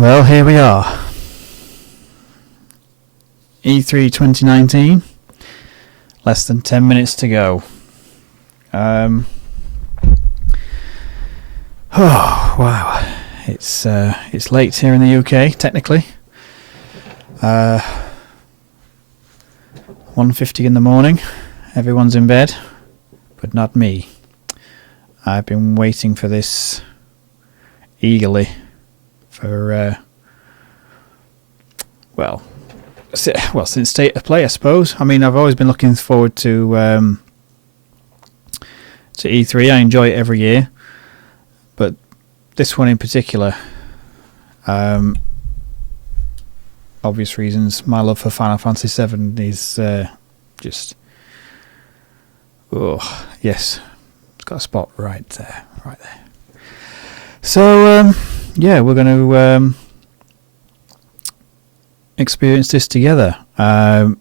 Well, here we are. E3 2019. Less than 10 minutes to go. Oh, wow. It's late here in the UK, technically. 1:50 in the morning. Everyone's in bed, but not me. I've been waiting for this eagerly for since State of Play, I suppose. I mean, I've always been looking forward to E3. I enjoy it every year, but this one in particular, obvious reasons, my love for Final Fantasy VII is just, oh yes, it's got a spot right there. So yeah, we're going to experience this together. I've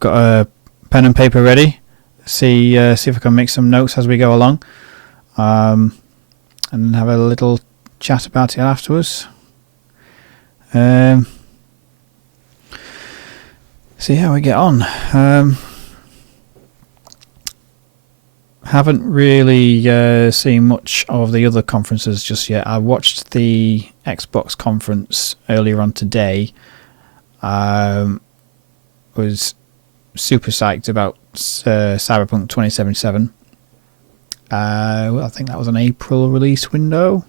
got a pen and paper ready. See if I can make some notes as we go along, and have a little chat about it afterwards. See how we get on. Haven't really seen much of the other conferences just yet. I watched the Xbox conference earlier on today. Was super psyched about Cyberpunk 2077. I think that was an April release window.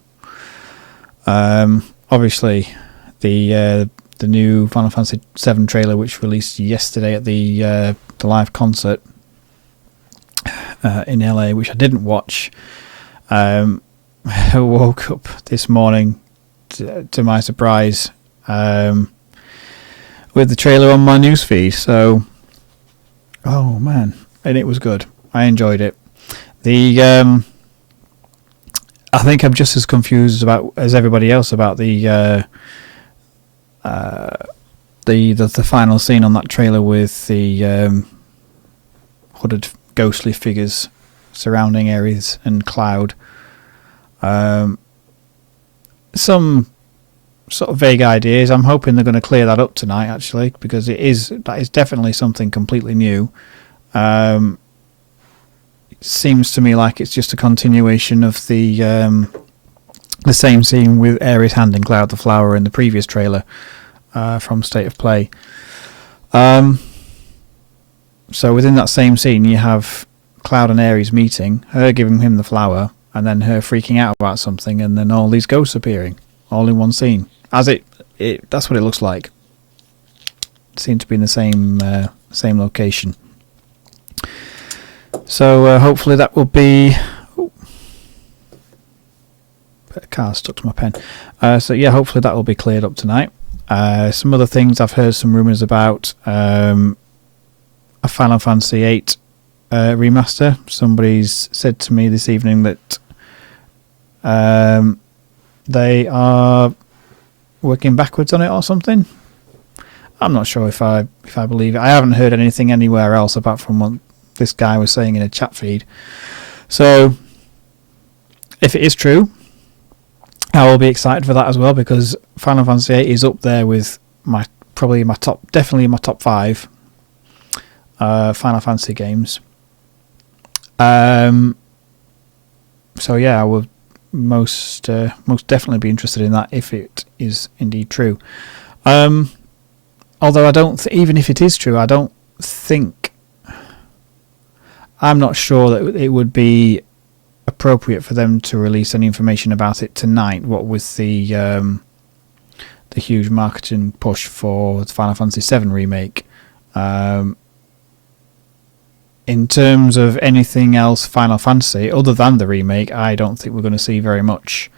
Obviously, the new Final Fantasy VII trailer, which released yesterday at the live concert in LA, which I didn't watch. I woke up this morning to my surprise with the trailer on my newsfeed. So, oh man, and it was good. I enjoyed it. I think I'm just as confused as everybody else about the final scene on that trailer with the hooded ghostly figures surrounding Ares and Cloud. Some sort of vague ideas. I'm hoping they're going to clear that up tonight, actually, because that is definitely something completely new. It seems to me like it's just a continuation of the same scene with Ares handing Cloud the flower in the previous trailer from State of Play. So within that same scene, you have Cloud and Ares meeting, her giving him the flower, and then her freaking out about something, and then all these ghosts appearing, all in one scene. That's what it looks like. It seemed to be in the same location. So hopefully that will be. Oh, bit of car stuck to my pen. So yeah, hopefully that will be cleared up tonight. Some other things I've heard some rumours about. A Final Fantasy VIII remaster. Somebody's said to me this evening that they are working backwards on it or something. I'm not sure if I believe it. I haven't heard anything anywhere else apart from what this guy was saying in a chat feed. So if it is true, I will be excited for that as well, because Final Fantasy VIII is up there with definitely my top 5 Final Fantasy games. So yeah, I will most definitely be interested in that if it is indeed true. Although I don't, even if it is true, I don't think, I'm not sure that it would be appropriate for them to release any information about it tonight. What with the huge marketing push for the Final Fantasy VII remake. In terms of anything else Final Fantasy, other than the remake, I don't think we're going to see very much.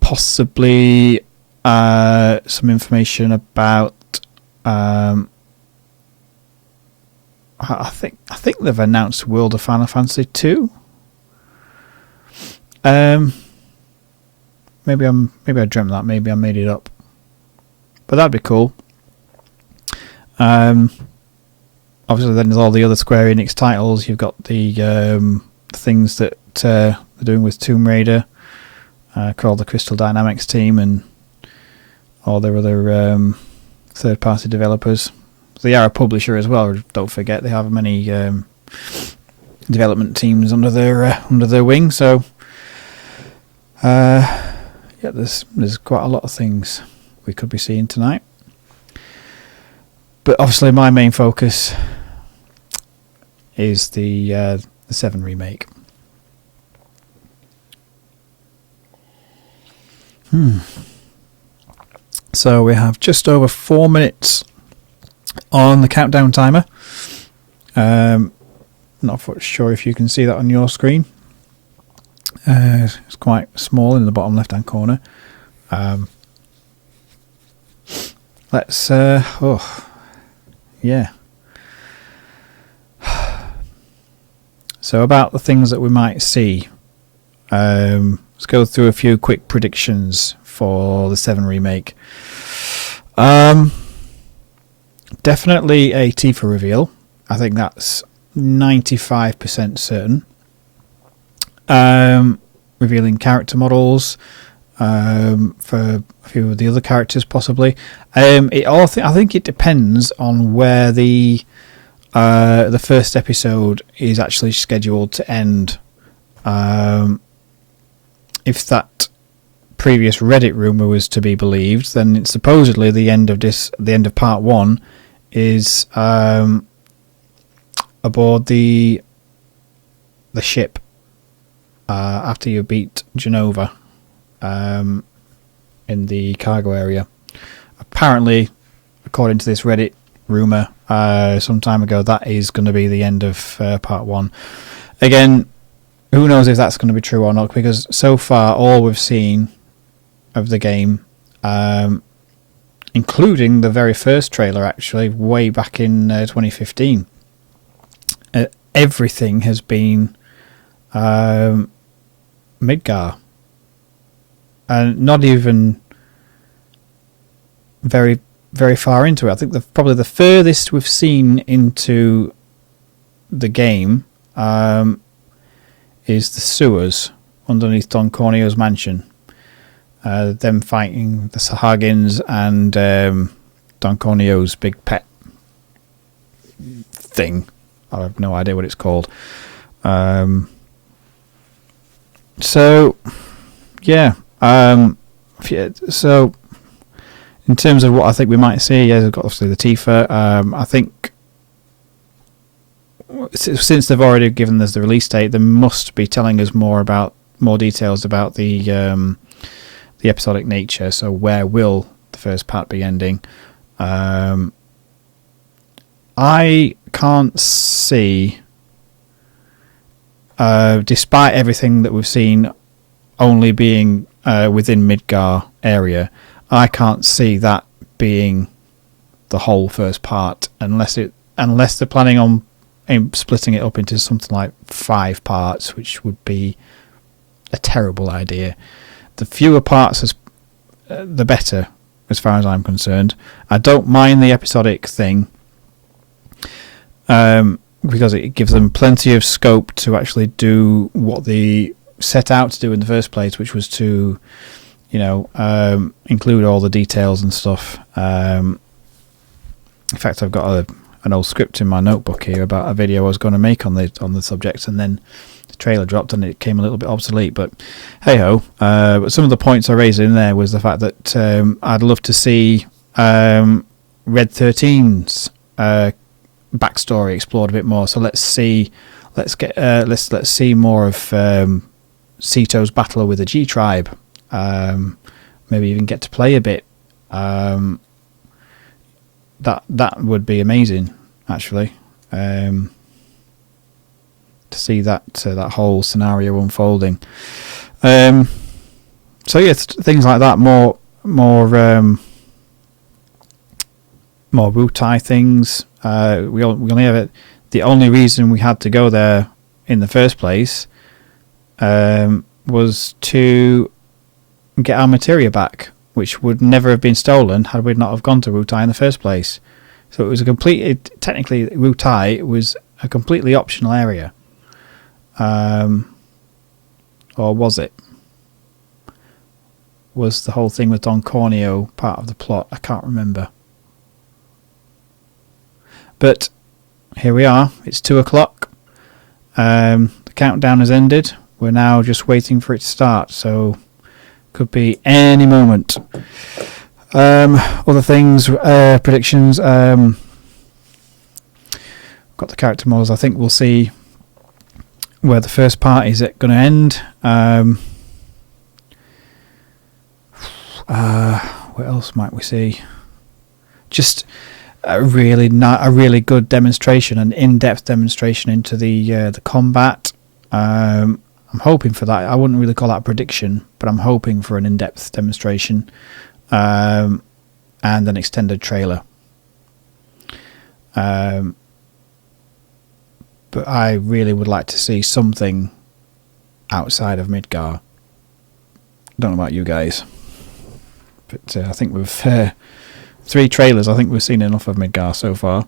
Possibly some information about. I think they've announced World of Final Fantasy 2. Maybe I dreamt that. Maybe I made it up. But that'd be cool. Obviously, then there's all the other Square Enix titles. You've got the things that they're doing with Tomb Raider. called the Crystal Dynamics team and all their other third-party developers. They are a publisher as well. Don't forget they have many development teams under their wing. So there's quite a lot of things we could be seeing tonight. But obviously, my main focus is the 7 remake. So we have just over 4 minutes on the countdown timer. Not sure if you can see that on your screen. It's quite small in the bottom left-hand corner. Let's... yeah. So about the things that we might see. Let's go through a few quick predictions for the 7 remake. Definitely a Tifa reveal. I think that's 95% certain. Revealing character models for a few of the other characters, possibly. I think it depends on where the first episode is actually scheduled to end. If that previous Reddit rumor was to be believed, then it's supposedly the end of part 1 is aboard the ship after you beat Genova in the cargo area. Apparently, according to this Reddit rumor some time ago, that is going to be the end of part 1. Again, who knows if that's going to be true or not, because so far all we've seen of the game, including the very first trailer actually, way back in 2015, everything has been Midgar. And not even very, very far into it. I think probably the furthest we've seen into the game is the sewers underneath Don Corneo's mansion. Them fighting the Sahagins and Don Corneo's big pet thing. I have no idea what it's called. So, yeah. So, in terms of what I think we might see, yeah, they've got obviously the Tifa. I think since they've already given us the release date, they must be telling us more details about the episodic nature. So, where will the first part be ending? I can't see, despite everything that we've seen only being within Midgar area, I can't see that being the whole first part unless they're planning on splitting it up into something like 5 parts, which would be a terrible idea. The fewer parts, the better, as far as I'm concerned. I don't mind the episodic thing, because it gives them plenty of scope to actually do what they set out to do in the first place, which was to, include all the details and stuff. In fact, I've got an old script in my notebook here about a video I was going to make on the subject, and then the trailer dropped and it came a little bit obsolete. But hey ho! But some of the points I raised in there was the fact that I'd love to see Red 13's backstory explored a bit more. So let's see more of Sito's battle with the G tribe. Maybe even get to play a bit. That would be amazing, actually. To see that whole scenario unfolding. So yeah, things like that. More Wutai things. We only have it. The only reason we had to go there in the first place was to get our materia back, which would never have been stolen had we not have gone to Wutai in the first place. So it was technically Wutai was a completely optional area. Or was it? was the whole thing with Don Corneo part of the plot? I can't remember. But here we are. It's 2 o'clock. The countdown has ended. We're now just waiting for it to start. So could be any moment. Other things, predictions. Got the character models. I think we'll see where the first part is going to end. What else might we see? Just a really good demonstration, an in-depth demonstration into the combat. I'm hoping for that. I wouldn't really call that a prediction, but I'm hoping for an in-depth demonstration and an extended trailer. But I really would like to see something outside of Midgar. Don't know about you guys, but I think we've 3 trailers. I think we've seen enough of Midgar so far.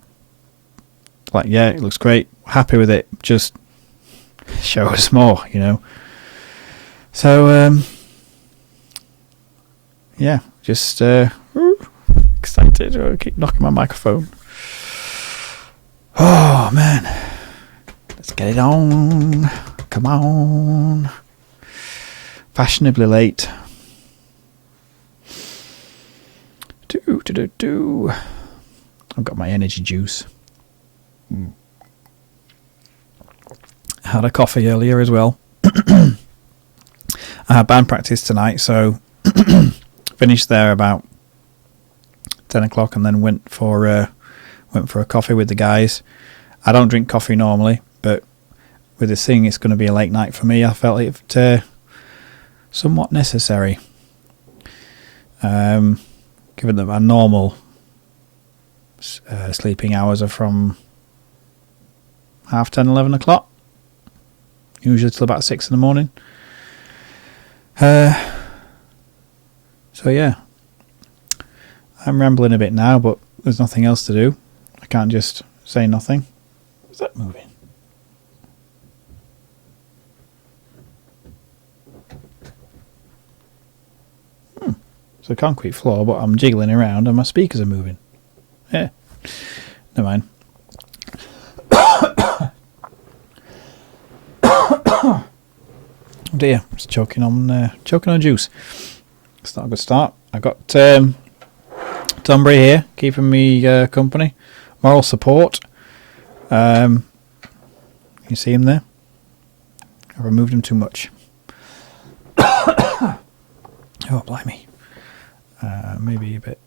Like, yeah, it looks great. Happy with it. Just show us more, you know. So, yeah, just excited. I keep knocking my microphone. Oh man, let's get it on. Come on. Fashionably late. I've got my energy juice. I had a coffee earlier as well. I had band practice tonight, so finished there about 10 o'clock and then went for a coffee with the guys. I don't drink coffee normally, but with this thing, it's going to be a late night for me. I felt it somewhat necessary. Given that my normal sleeping hours are from 10:30, 11 o'clock, usually till about 6 in the morning. So yeah, I'm rambling a bit now, but there's nothing else to do. I can't just say nothing. Is that moving? It's a concrete floor, but I'm jiggling around and my speakers are moving. Yeah, never mind. Oh dear, it's choking on juice. It's not a good start. I got Tombury here, keeping me company. Moral support. You see him there? I removed him too much. Oh, blimey. Maybe a bit.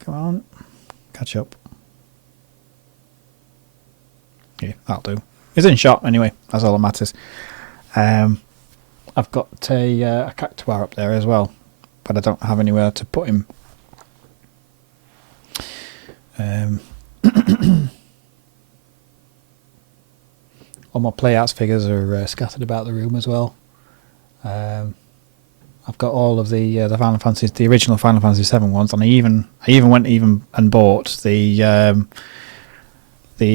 Come on. Catch up. Yeah, that'll do. He's in shot anyway. That's all that matters. I've got a cactuar up there as well, but I don't have anywhere to put him. All my playouts figures are scattered about the room as well. I've got all of the Final Fantasy, the original Final Fantasy 7 ones, and I even went and bought the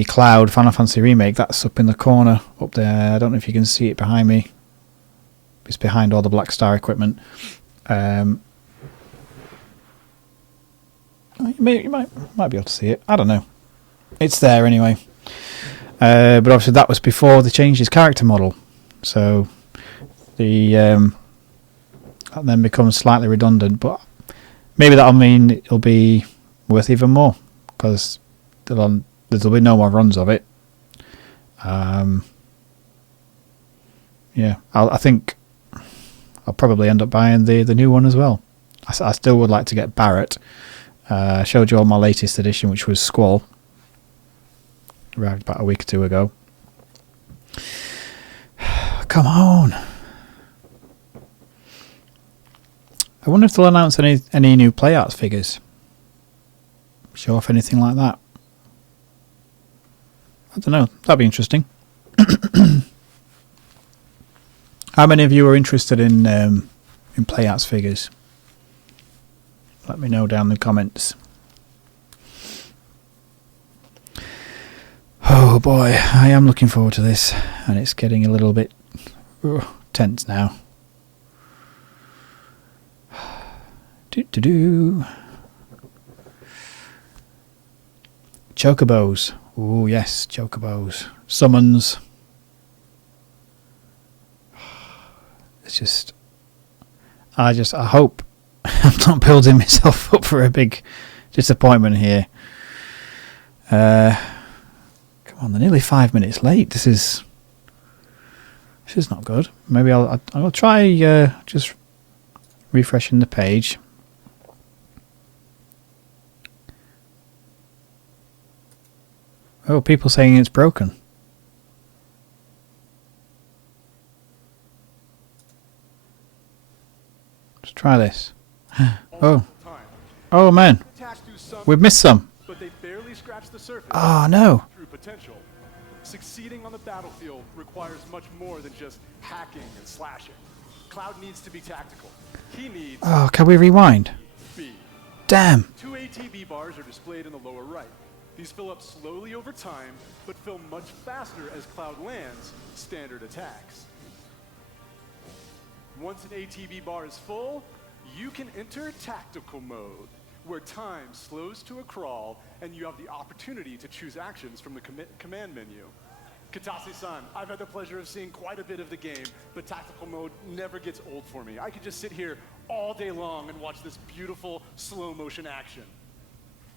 Cloud Final Fantasy remake. That's up in the corner up there. I don't know if you can see it behind me. It's behind all the Black Star equipment. You might be able to see it. I don't know. It's there anyway. But obviously that was before they changed his character model, so the that then becomes slightly redundant. But maybe that'll mean it'll be worth even more because there'll be no more runs of it. Yeah, I think I'll probably end up buying the new one as well. I still would like to get Barrett. I showed you all my latest edition, which was Squall. Arrived about a week or two ago. Come on. I wonder if they'll announce any new playouts figures. Show off anything like that. I don't know. That'd be interesting. How many of you are interested in playouts figures? Let me know down in the comments. Oh boy, I am looking forward to this, and it's getting a little bit tense now. Do. Chocobos. Oh yes, chocobos. Summons. It's just. I hope I'm not building myself up for a big disappointment here. Come on, they're nearly 5 minutes late. This is not good. Maybe I'll try just refreshing the page. Oh, people saying it's broken. Let's try this. Oh man, we've missed some. But they barely scratch the surface. Oh no. True potential. Succeeding on the battlefield requires much more than just hacking and slashing. Cloud needs to be tactical. He needs. Oh, can we rewind? B. Damn. 2 ATB bars are displayed in the lower right. These fill up slowly over time, but fill much faster as Cloud lands standard attacks. Once an ATB bar is full, you can enter tactical mode, where time slows to a crawl and you have the opportunity to choose actions from the command menu. Katase-san, I've had the pleasure of seeing quite a bit of the game, but tactical mode never gets old for me. I could just sit here all day long and watch this beautiful slow motion action.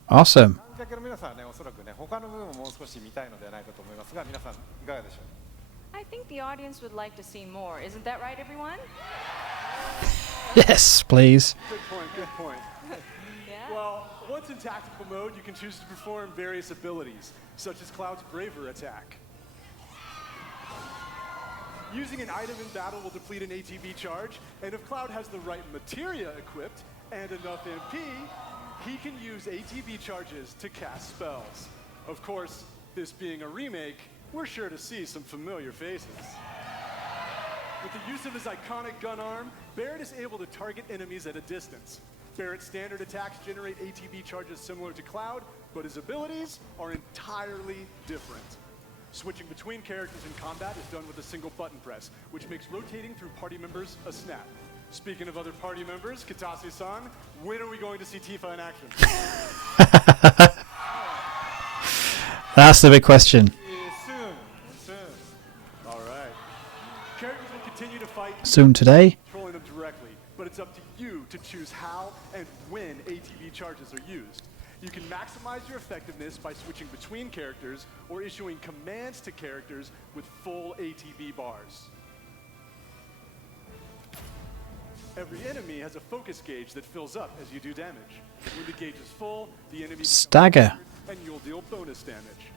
Awesome. I think the audience would like to see more. Isn't that right, everyone? Yes, please. Good point, good point. Yeah. Well, once in tactical mode, you can choose to perform various abilities, such as Cloud's Braver attack. Using an item in battle will deplete an ATB charge, and if Cloud has the right materia equipped and enough MP, he can use ATB charges to cast spells. Of course, this being a remake, we're sure to see some familiar faces. With the use of his iconic gun arm, Barrett is able to target enemies at a distance. Barrett's standard attacks generate ATB charges similar to Cloud, but his abilities are entirely different. Switching between characters in combat is done with a single button press, which makes rotating through party members a snap. Speaking of other party members, Katase-san, when are we going to see Tifa in action? That's the big question. Soon. All right. Characters will continue to fight. Soon today? Controlling them directly, but it's up to you to choose how and when ATB charges are used. You can maximize your effectiveness by switching between characters or issuing commands to characters with full ATB bars. Every enemy has a focus gauge that fills up as you do damage. When the gauge is full, the enemy Stagger. and you'll deal bonus damage.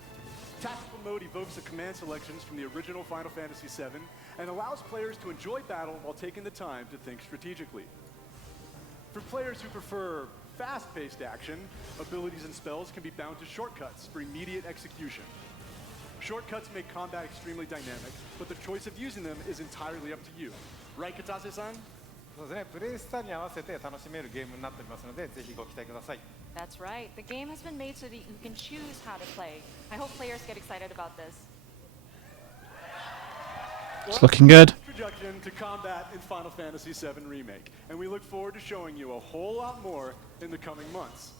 Tactical mode evokes the command selections from the original Final Fantasy VII and allows players to enjoy battle while taking the time to think strategically. For players who prefer fast-paced action, abilities and spells can be bound to shortcuts for immediate execution. Shortcuts make combat extremely dynamic, but the choice of using them is entirely up to you. Right, Katase-san? That's right. The game has been made so that you can choose how to play. I hope players get excited about this. It's looking good. Introduction to combat in Final Fantasy VII Remake, and we look forward to showing you a whole lot more in the coming months.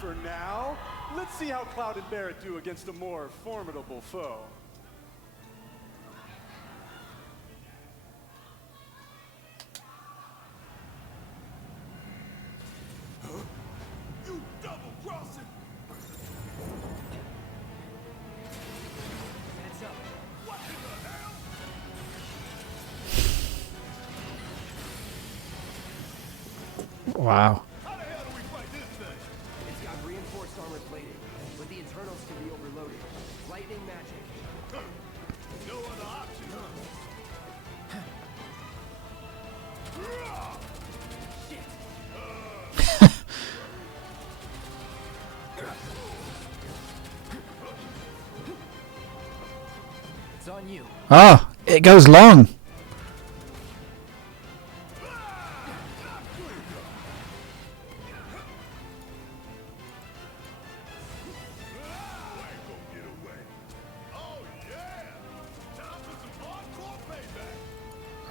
For now, let's see how Cloud and Barrett do against a more formidable foe. You double-crossing! Heads up. What in the hell? Wow. How the hell do we fight this thing? It's got reinforced armor plating, but the internals can be overloaded. Lightning magic. No other option, huh? It's on you. Oh, it goes long.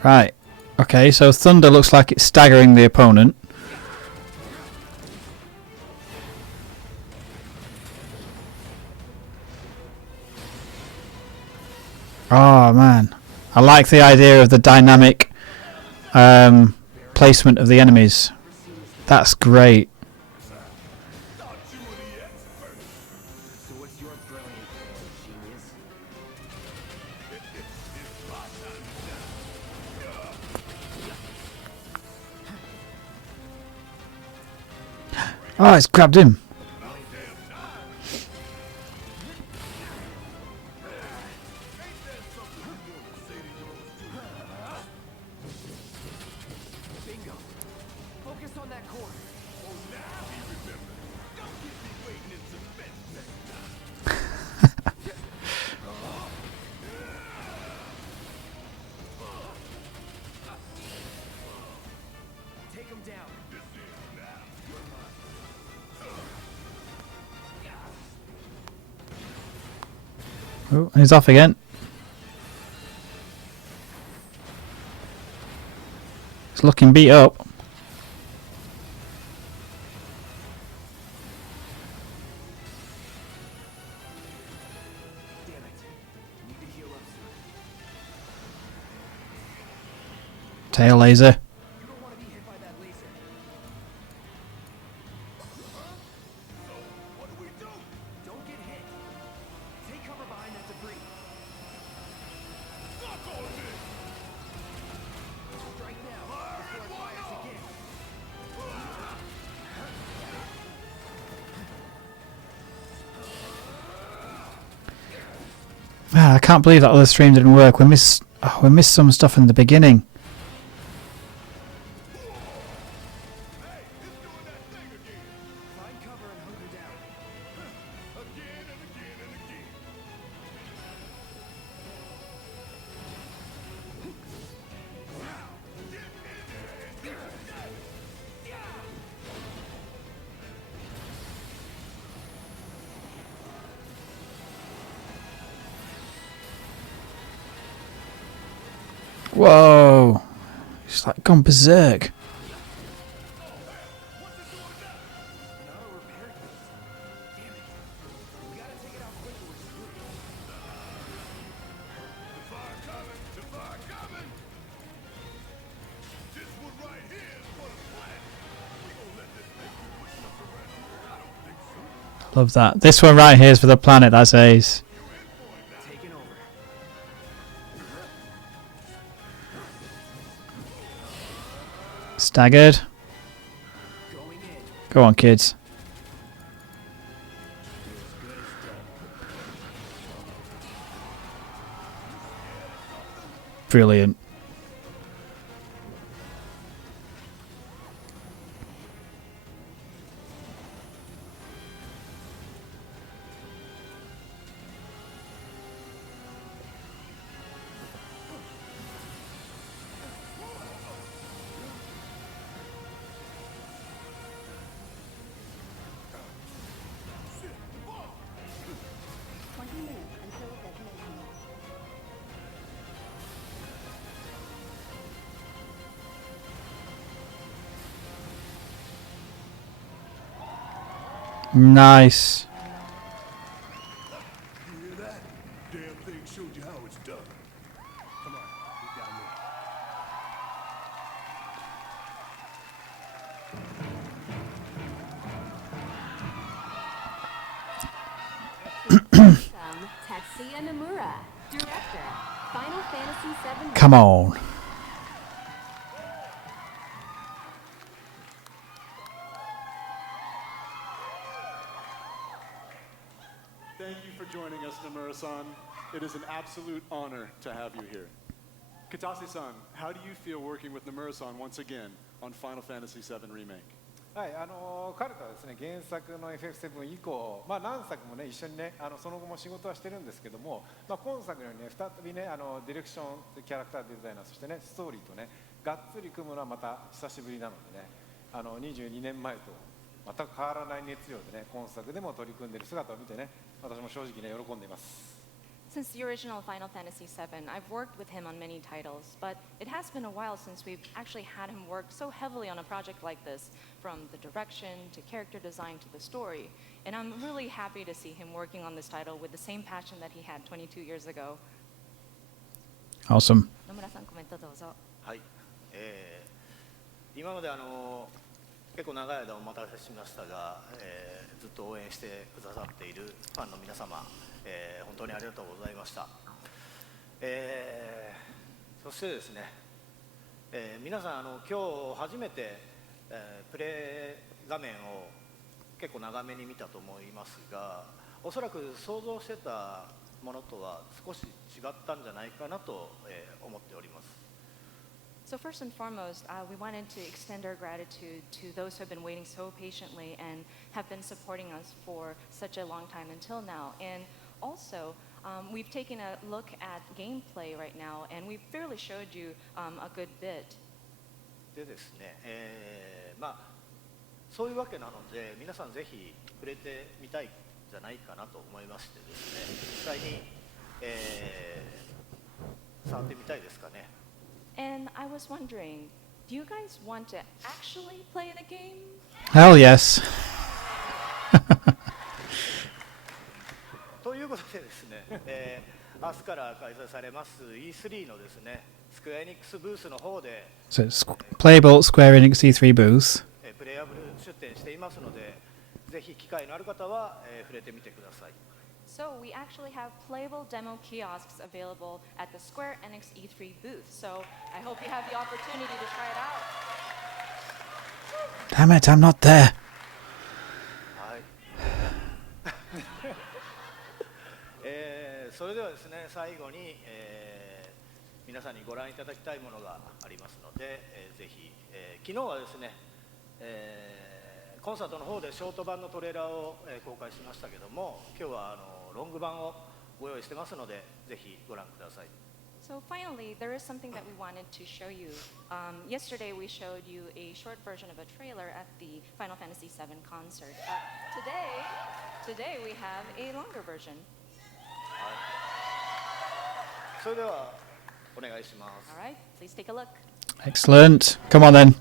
Right. Okay, so Thunder looks like it's staggering the opponent. Oh man, I like the idea of the dynamic placement of the enemies. That's great. Thought you were the expert. So what's your brilliant plan, genius? It's my time to shine. Oh, it's grabbed him. About damn time. Ain't that something you want to say to yours truly? Bingo. Focus on that core. Oh, now he remembers. Don't keep me waiting in suspense next time. Take him down. This is now. You're mine. Oh, and he's off again. He's looking beat up. Damn it. Need to heal up soon. Tail laser. You don't want to be hit by that laser. What do we do? Don't get hit. Take cover behind that debris. Suck on this. Strike now before it fires again. Ah, I can't believe that other stream didn't work. We missed some stuff in the beginning. Hey, it's doing that thing again. Find cover and hunker down. Again and again and again. Whoa! It's like gone berserk. An auto repair kit. Damn it. We gotta take it out quick or we're screwed. The fire coming, the fire coming. This one right here is for the planet. We gonna let this thing keep pushing us around? I don't think so. Love that. This one right here is for the planet. That's Ace. You in for it now. Taking over. Staggered. Going in. Go on, kids. You're as good as dead. Brilliant. Nice. You hear that? Damn thing showed you how it's done. Come on, get down there. Tetsuya Nomura, director, Final Fantasy VII. Come on. Thank you for joining us, Nomura-san. It is an absolute honor to have you here. Katase-san, how do you feel working with Nomura-san once again on Final Fantasy VII Remake? はい、彼とはですね、原作の FF7 以降、何作もね、一緒にね、その後も仕事はしてるんですけども、今作のようにね、再びね、ディレクション、キャラクターデザイナー、そしてね、ストーリーとね、がっつり組むのはまた久しぶりなのでね、22年前と全く変わらない熱量でね、今作でも取り組んでいる姿を見てね、私も正直ね、喜んでいます。Since the original Final Fantasy VII, I've worked with him on many titles, but it has been a while since we've actually had him work so heavily on a project like this, from the direction to character design to the story. And I'm really happy to see him working on this title with the same passion that he had 22 years ago. Awesome. 野村さんコメントどうぞ。はい、今まで結構長い間お待たせしましたが、ずっと応援してくださっているファンの皆様、本当にありがとうございました。そしてですね、皆さん今日初めて、プレイ画面を結構長めに見たと思いますが、おそらく想像してたものとは少し違ったんじゃないかなと、思っております。So first and foremost, we wanted to extend our gratitude to those who have been waiting so patiently and have been supporting us for such a long time until now. And also, we've taken a look at gameplay right now, and we've fairly showed you a good bit. でですね、そういうわけなので、皆さんぜひ触れてみたいんじゃないかなと思いましてですね、実際に、触ってみたいですかね。And I was wondering, do you guys want to actually play the game? Hell yes. ということでですね、明日から開催されます E3 のですね、スクエアエニックスブースの方で、So it's playable Square Enix E3 booth. プレイアブル出展していますので、ぜひ機会のある方は、触れてみてください。So we actually have playable demo kiosks available at the Square Enix E3 booth. So I hope you have the opportunity to try it out. Damn it, I'm not there. はい。それではですね、最後に、皆さんにご覧いただきたいものがありますので、ぜひ、昨日はですね、コンサートの方でショート版のトレーラーを、公開しましたけども、今日はロング版をご用意してますので、ぜひご覧ください。So finally, there is something that we wanted to show you. Yesterday, we showed you a short version of a trailer at the Final Fantasy VII concert. Today we have a longer version. それではお願いします。 All right, please take a look. Excellent. Come on then.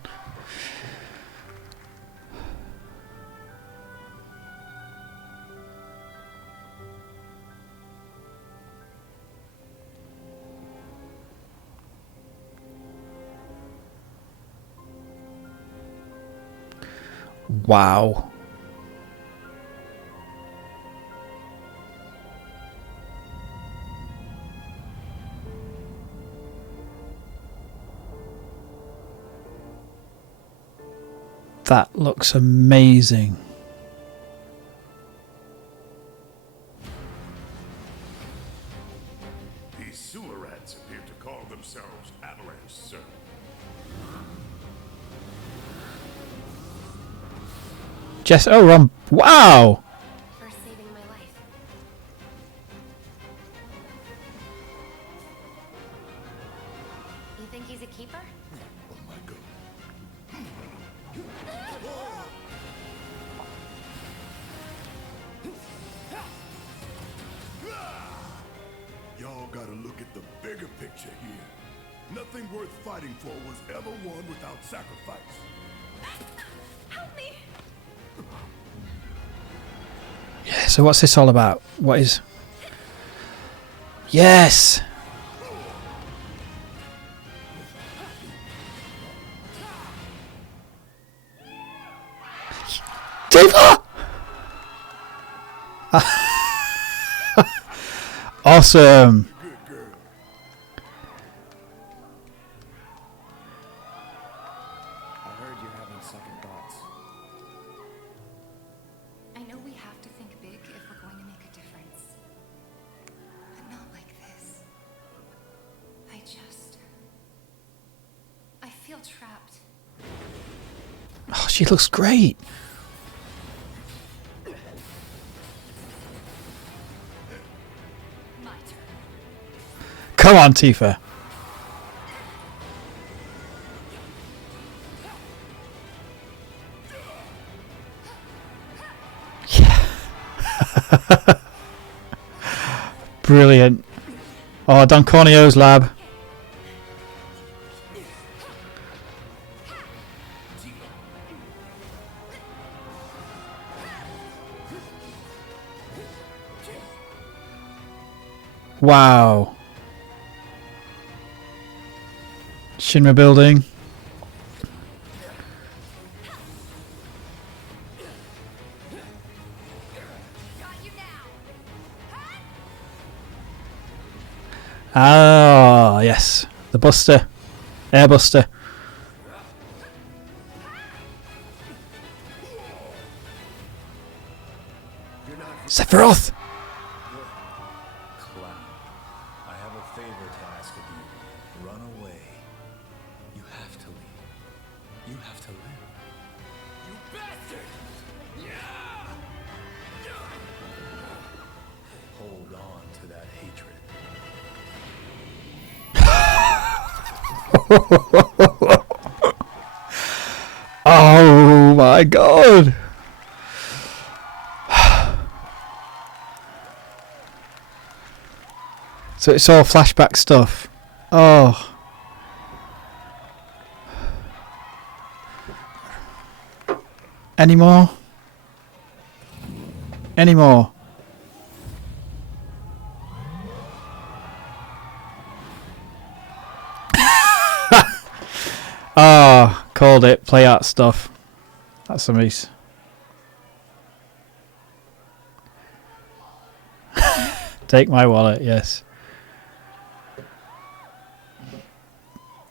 Wow. That looks amazing. These sewer rats appear to call themselves Avalanche, sir. Jess, oh, Ron. Wow. For saving my life. You think he's a keeper? Oh my god. Y'all gotta look at the bigger picture here. Nothing worth fighting for was ever won without sacrifice. Help me! Yeah, so what's this all about? What is... Yes! Diva! Awesome! Good girl. I heard you're having second thoughts. I know we have to think big if we're going to make a difference. But not like this. I feel trapped. Oh, she looks great. My turn. Come on, Tifa. Yeah. Brilliant. Oh, Don Corneo's lab. Wow. Shinra building. Ah, yes. The Buster. Air Buster. Sephiroth! Cloud, I have a favor to ask of you. Run away. You have to leave. You have to live. You bastard! Yeah! Hold on to that hatred. Oh my god! So it's all flashback stuff. Oh. Any more? Any more? Ah, called it. Play art stuff. That's a miss. Take my wallet, yes.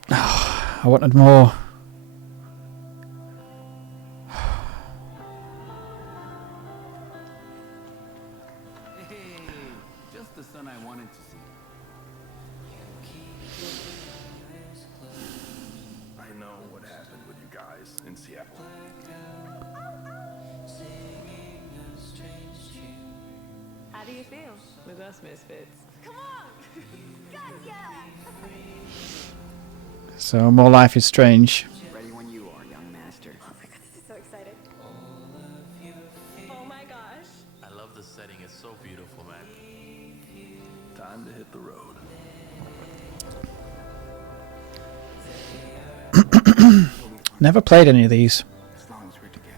I wanted more. Hey, just the son I wanted to see. I know what happened with you guys in Seattle. How do you feel with us misfits? Come on! Gotcha! So more Life is Strange. Ready when you are, young master. Oh my god, this is so exciting. Oh my gosh. I love the setting. It's so beautiful, man. Time to hit the road. Never played any of these. As long as we're together.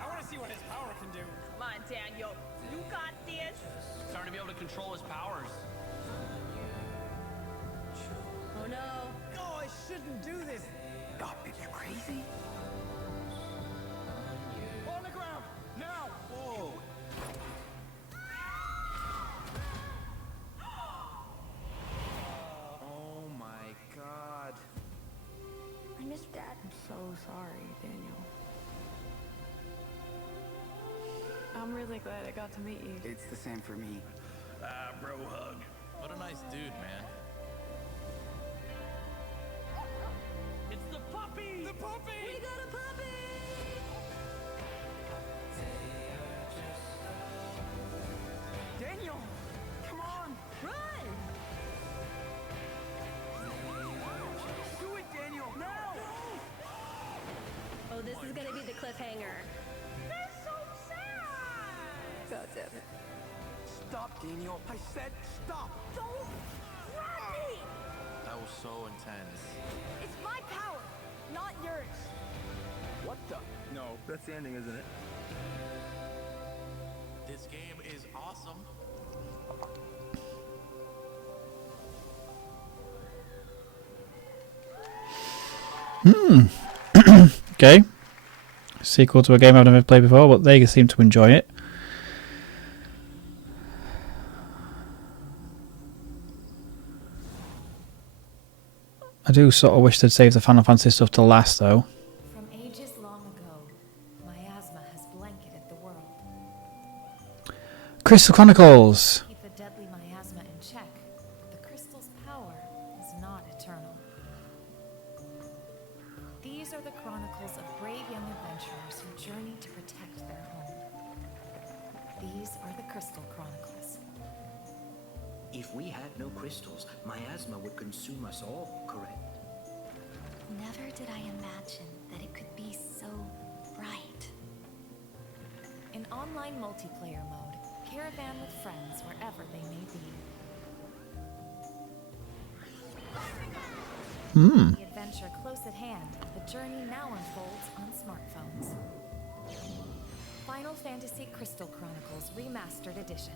I want to see what his power can do. Come on, Daniel. You got this. Starting to be able to control his powers. Oh no. Oh, I shouldn't do this. Stop it, you crazy? On the ground, now. Whoa. Oh my god. I miss Dad. I'm so sorry, Daniel. I'm really glad I got to meet you. It's the same for me. Ah, bro hug. What a nice dude, man. It's the puppy. The puppy. We got a puppy! Daniel, come on. Run! Do it, Daniel. Now. Oh, this is gonna be the cliffhanger. That's so sad! God damn it. Stop, Daniel. I said stop. Don't grab me! That was so intense. It's my power, not yours. What the? No, that's the ending, isn't it? This game is awesome. Okay. Sequel to a game I've never played before, but they seem to enjoy it. I do sort of wish they'd save the Final Fantasy stuff to last, though. From ages long ago, miasma has blanketed the world. Crystal Chronicles! Keep the deadly miasma in check, but the crystal's power is not eternal. These are the chronicles of brave young adventurers who journey to protect their home. These are the Crystal Chronicles. If we had no crystals, miasma would consume us all, correct? Never did I imagine that it could be so bright. In online multiplayer mode, caravan with friends wherever they may be. The adventure close at hand, the journey now unfolds on smartphones. Final Fantasy Crystal Chronicles Remastered Edition.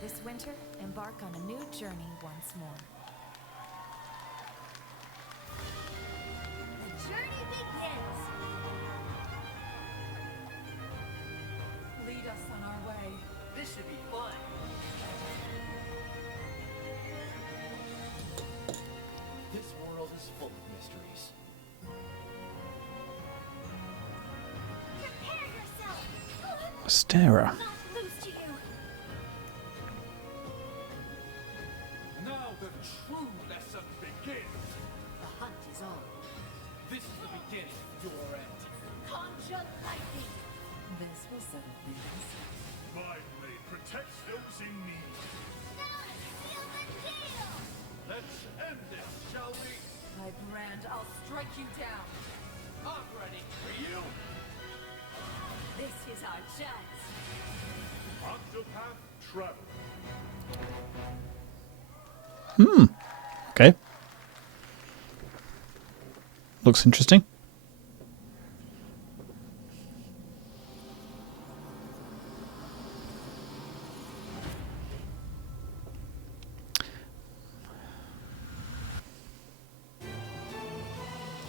This winter, embark on a new journey once more. mysteries. Prepare yourself! Astera. Not lose to you! Now the true lesson begins. The hunt is on. This is the beginning of your end. Conjure lightning! This will settle things. My blade protects those in need. Now seal the deal! Let's end this, shall we? My brand, I'll strike you down. I'm ready for you. This is our chance. Octopath Travel. Okay. Looks interesting.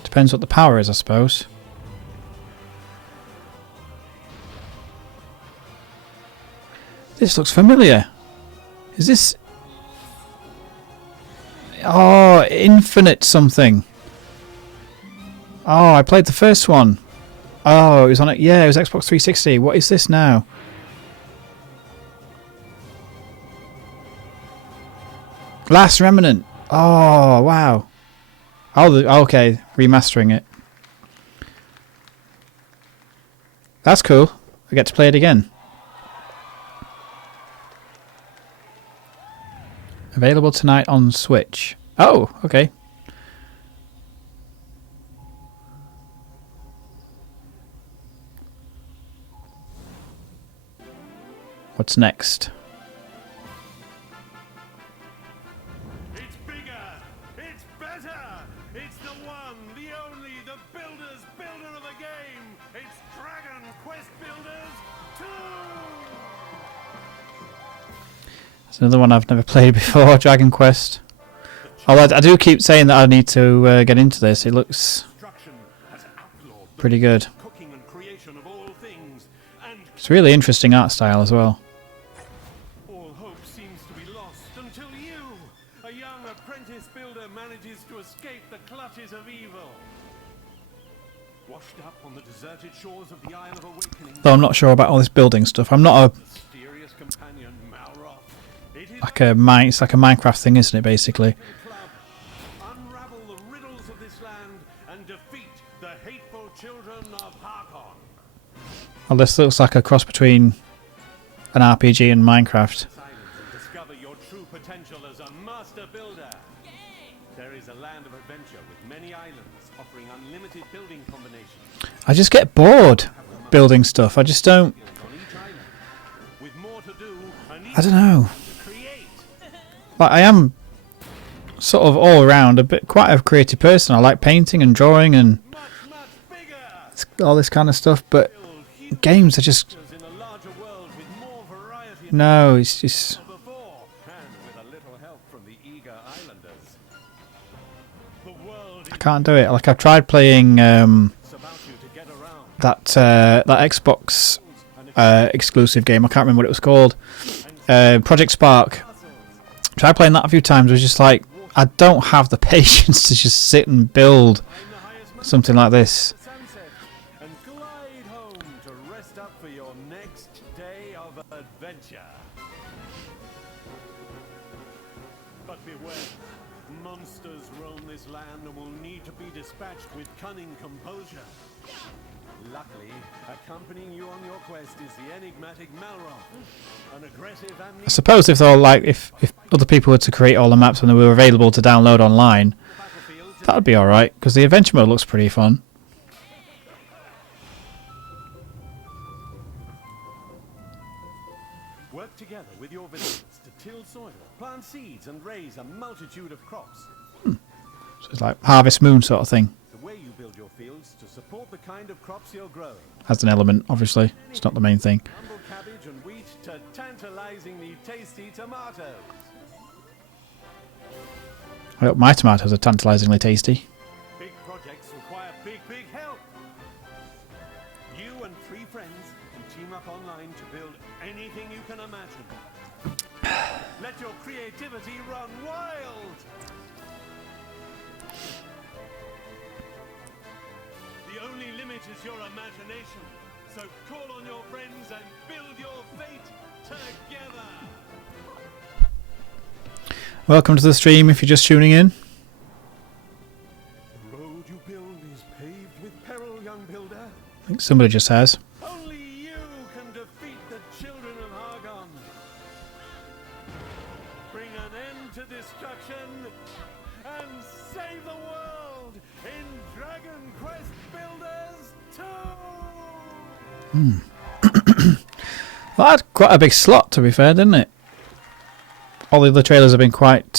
Depends what the power is, I suppose. This looks familiar. Is this... Oh, Infinite something. Oh, I played the first one. Oh, it was on it. Yeah, it was Xbox 360. What is this now? Last Remnant. Oh, wow. Oh, okay. Remastering it. That's cool. I get to play it again. Available tonight on Switch. Oh, okay. What's next? It's bigger. It's better. It's the one, the only, the builder's builder of the game. It's Dragon Quest Builders 2. It's another one I've never played before, Dragon Quest. Oh, I do keep saying that I need to get into this. It looks pretty good. Cooking and creation of all things, and It's a really interesting art style as well. all hope seems to be lost until you, a young apprentice builder, manages to escape the clutches of evil. Washed up on the deserted shores of the Isle of Awakening, Though I'm not sure about all this building stuff. I'm not mysterious companion Malroth. It is it's like a Minecraft thing, isn't it, basically? club. Unravel the riddles of this land and defeat the hateful children of Harkon. Well, this looks like a cross between an RPG and Minecraft. Silence and discover your true potential as a master builder. There is a land of adventure with many islands offering unlimited building combinations. I just get bored building stuff. I just don't... On each island, with more to do and I don't know. to create. Like, I am sort of all around quite a creative person. I like painting and drawing and Much bigger. all this kind of stuff, but games are just... In a larger world with more variety No, it's just... than before, and with a little help from the eager islanders. The world I can't do it. Like, I've tried playing is about you to get around. that Xbox exclusive game. I can't remember what it was called. Project Spark. Tried playing that a few times. It was just like, I don't have the patience to just sit and build something like this. Sunset and glide home to rest up for your next day of adventure. But beware, monsters roam this land and will need to be dispatched with cunning composure. Luckily, accompanying you on your quest is the enigmatic Malroth, an aggressive I suppose if they're like, if other people were to create all the maps and they were available to download online, that would be alright, because the adventure mode looks pretty fun. Work together with your villagers to till soil, plant seeds, and raise a multitude of crops. So it's like Harvest Moon sort of thing. The way you build your fields to support the kind of crops you're growing. Has an element, obviously. It's not the main thing. Humble cabbage and wheat to tantalizingly tasty tomatoes. I hope my tomatoes are tantalisingly tasty. Big projects require big help. You and 3 friends can team up online to build anything you can imagine. Let your creativity run wild. is your imagination. So call on your friends and build your fate together. Welcome to the stream if you're just tuning in. The road you build is paved with peril, young builder. I think somebody just has. Only you can defeat the children of Hargon. Bring an end to destruction and save the world in Dragon Quest Builders 2! Well, that had quite a big slot, to be fair, didn't it? All the other trailers have been quite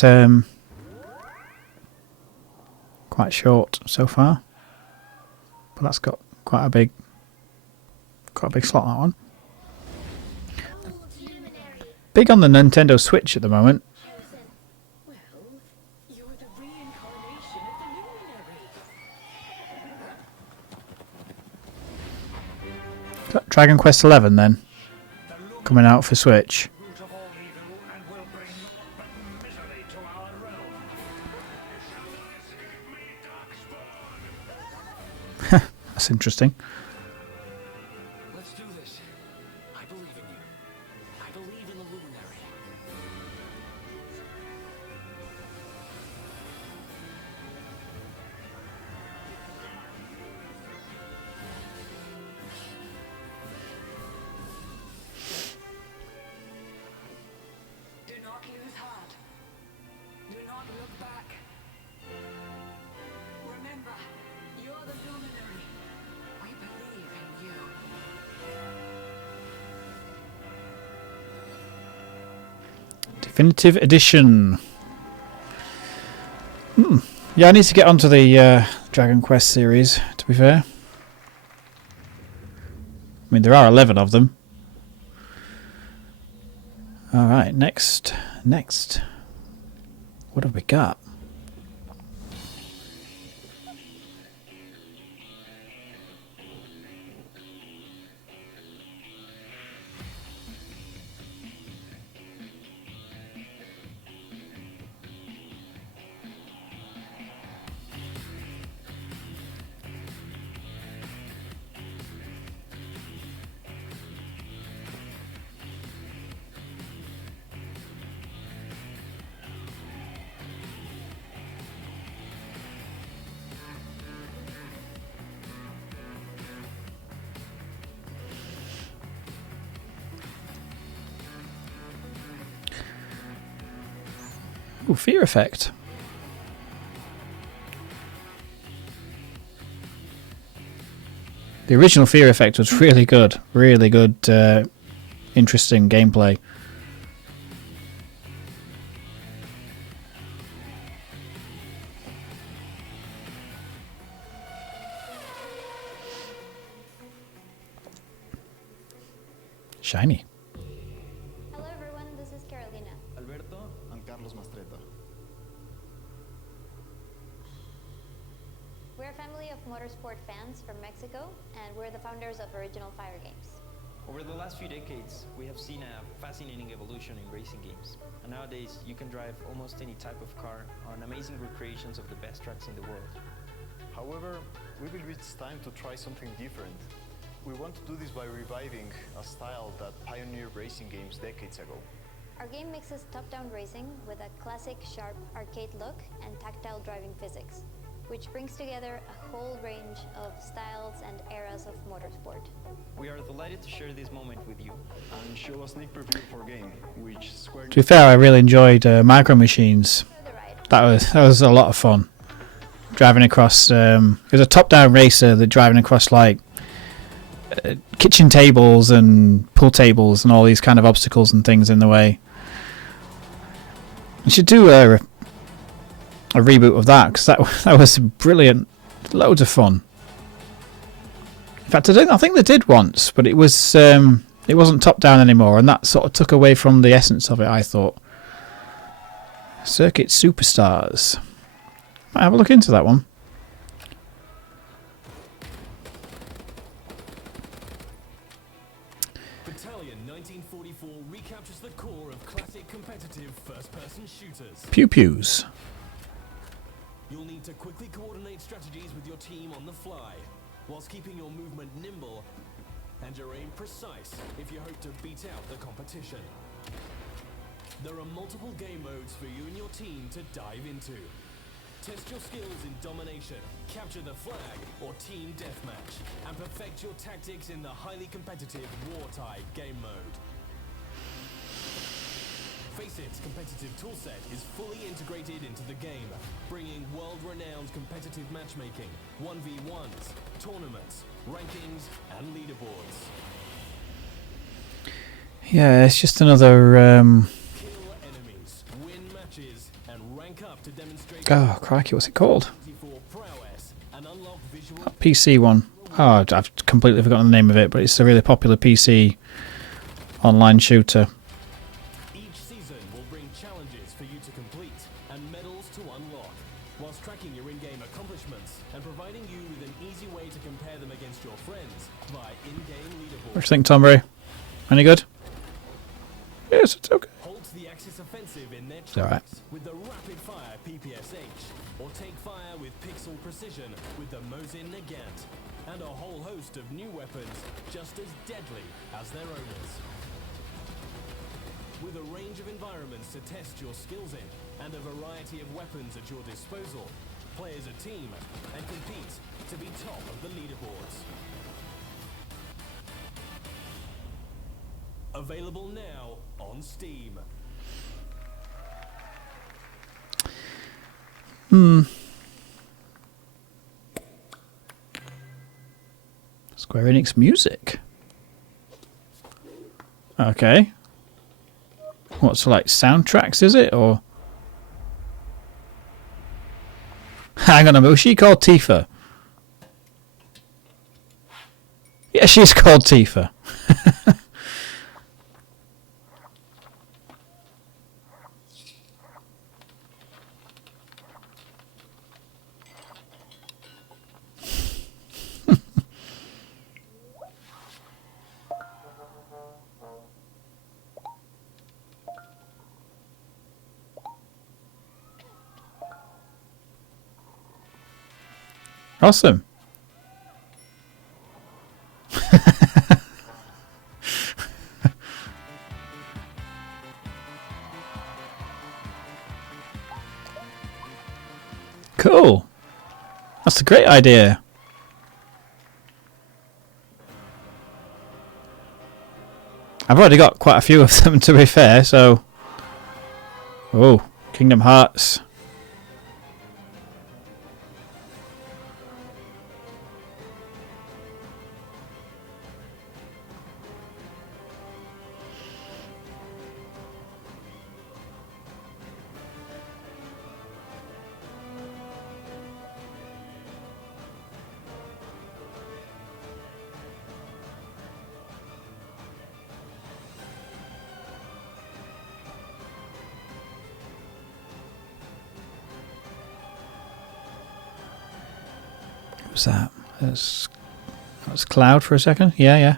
short so far, but that's got quite a big slot, that one. Big on the Nintendo Switch at the moment. Well, you're the reincarnation of the luminary. Got Dragon Quest XI then coming out for Switch. That's interesting. Let's do this. I believe in you. I believe in the luminary. Do not lose heart. Do not look back. Remember, you're the luminary. We believe in you. Definitive Edition. Yeah, I need to get onto the Dragon Quest series, to be fair. I mean, there are 11 of them. Alright, next. What have we got? Ooh, Fear Effect. The original Fear Effect was really good. Really good, interesting gameplay. Shiny. Hello everyone, this is Carolina. Alberto and Carlos Mastretta. We're a family of motorsport fans from Mexico, and we're the founders of Original Fire Games. Over the last few decades, we have seen a fascinating evolution in racing games. And nowadays, you can drive almost any type of car on amazing recreations of the best tracks in the world. However, we believe it's time to try something different. We want to do this by reviving a style that pioneered racing games decades ago. Our game mixes top-down racing with a classic, sharp arcade look and tactile driving physics, which brings together a whole range of styles and eras of motorsport. We are delighted to share this moment with you. And show a sneak preview for a game, which Square Enix... To be fair, I really enjoyed Micro Machines. That was a lot of fun. Driving across, it was a top-down racer that driving across like kitchen tables and pool tables and all these kind of obstacles and things in the way. You should do a reboot of that, because that was brilliant. Loads of fun. In fact, I think they did once, but it wasn't top down anymore, and that sort of took away from the essence of it, I thought. Circuit Superstars. Might have a look into that one. Battalion 1944 recaptures the core of classic competitive first-person shooters. Pew Pews. You'll need to quickly coordinate strategies with your team on the fly. whilst keeping your movement nimble and your aim precise if you hope to beat out the competition. There are multiple game modes for you and your team to dive into. Test your skills in domination, capture the flag, or team deathmatch, and perfect your tactics in the highly competitive War-type game mode. Faceit competitive toolset is fully integrated into the game, bringing world-renowned competitive matchmaking, 1v1s, tournaments, rankings, and leaderboards. Yeah, it's just another. Kill enemies, win matches, and rank up to demonstrate. Oh, crikey, what's it called? Prowess and unlock visual. PC one. Oh, I've completely forgotten the name of it, but it's a really popular PC online shooter. Each season will bring challenges for you to complete and medals to unlock, whilst tracking your in-game accomplishments and providing you with an easy way to compare them against your friends via in-game leaderboards. What do you think, Tom Ray? Any good? Yes, it's okay. Hold the Axis offensive in their It's all right. tracks with the rapid-fire PPSH, or take fire with pixel precision with the Mosin Nagant, and a whole host of new weapons just as deadly as their owners. With a range of environments to test your skills in, and a variety of weapons at your disposal, play as a team and compete to be top of the leaderboards. Available now on Steam. Square Enix music. Okay. What's like soundtracks, is it? Or hang on a minute, was she called Tifa? Yeah, she's called Tifa. Awesome. Cool. That's a great idea. I've already got quite a few of them, to be fair, so... Oh, Kingdom Hearts. What was that? That was Cloud for a second? Yeah, yeah.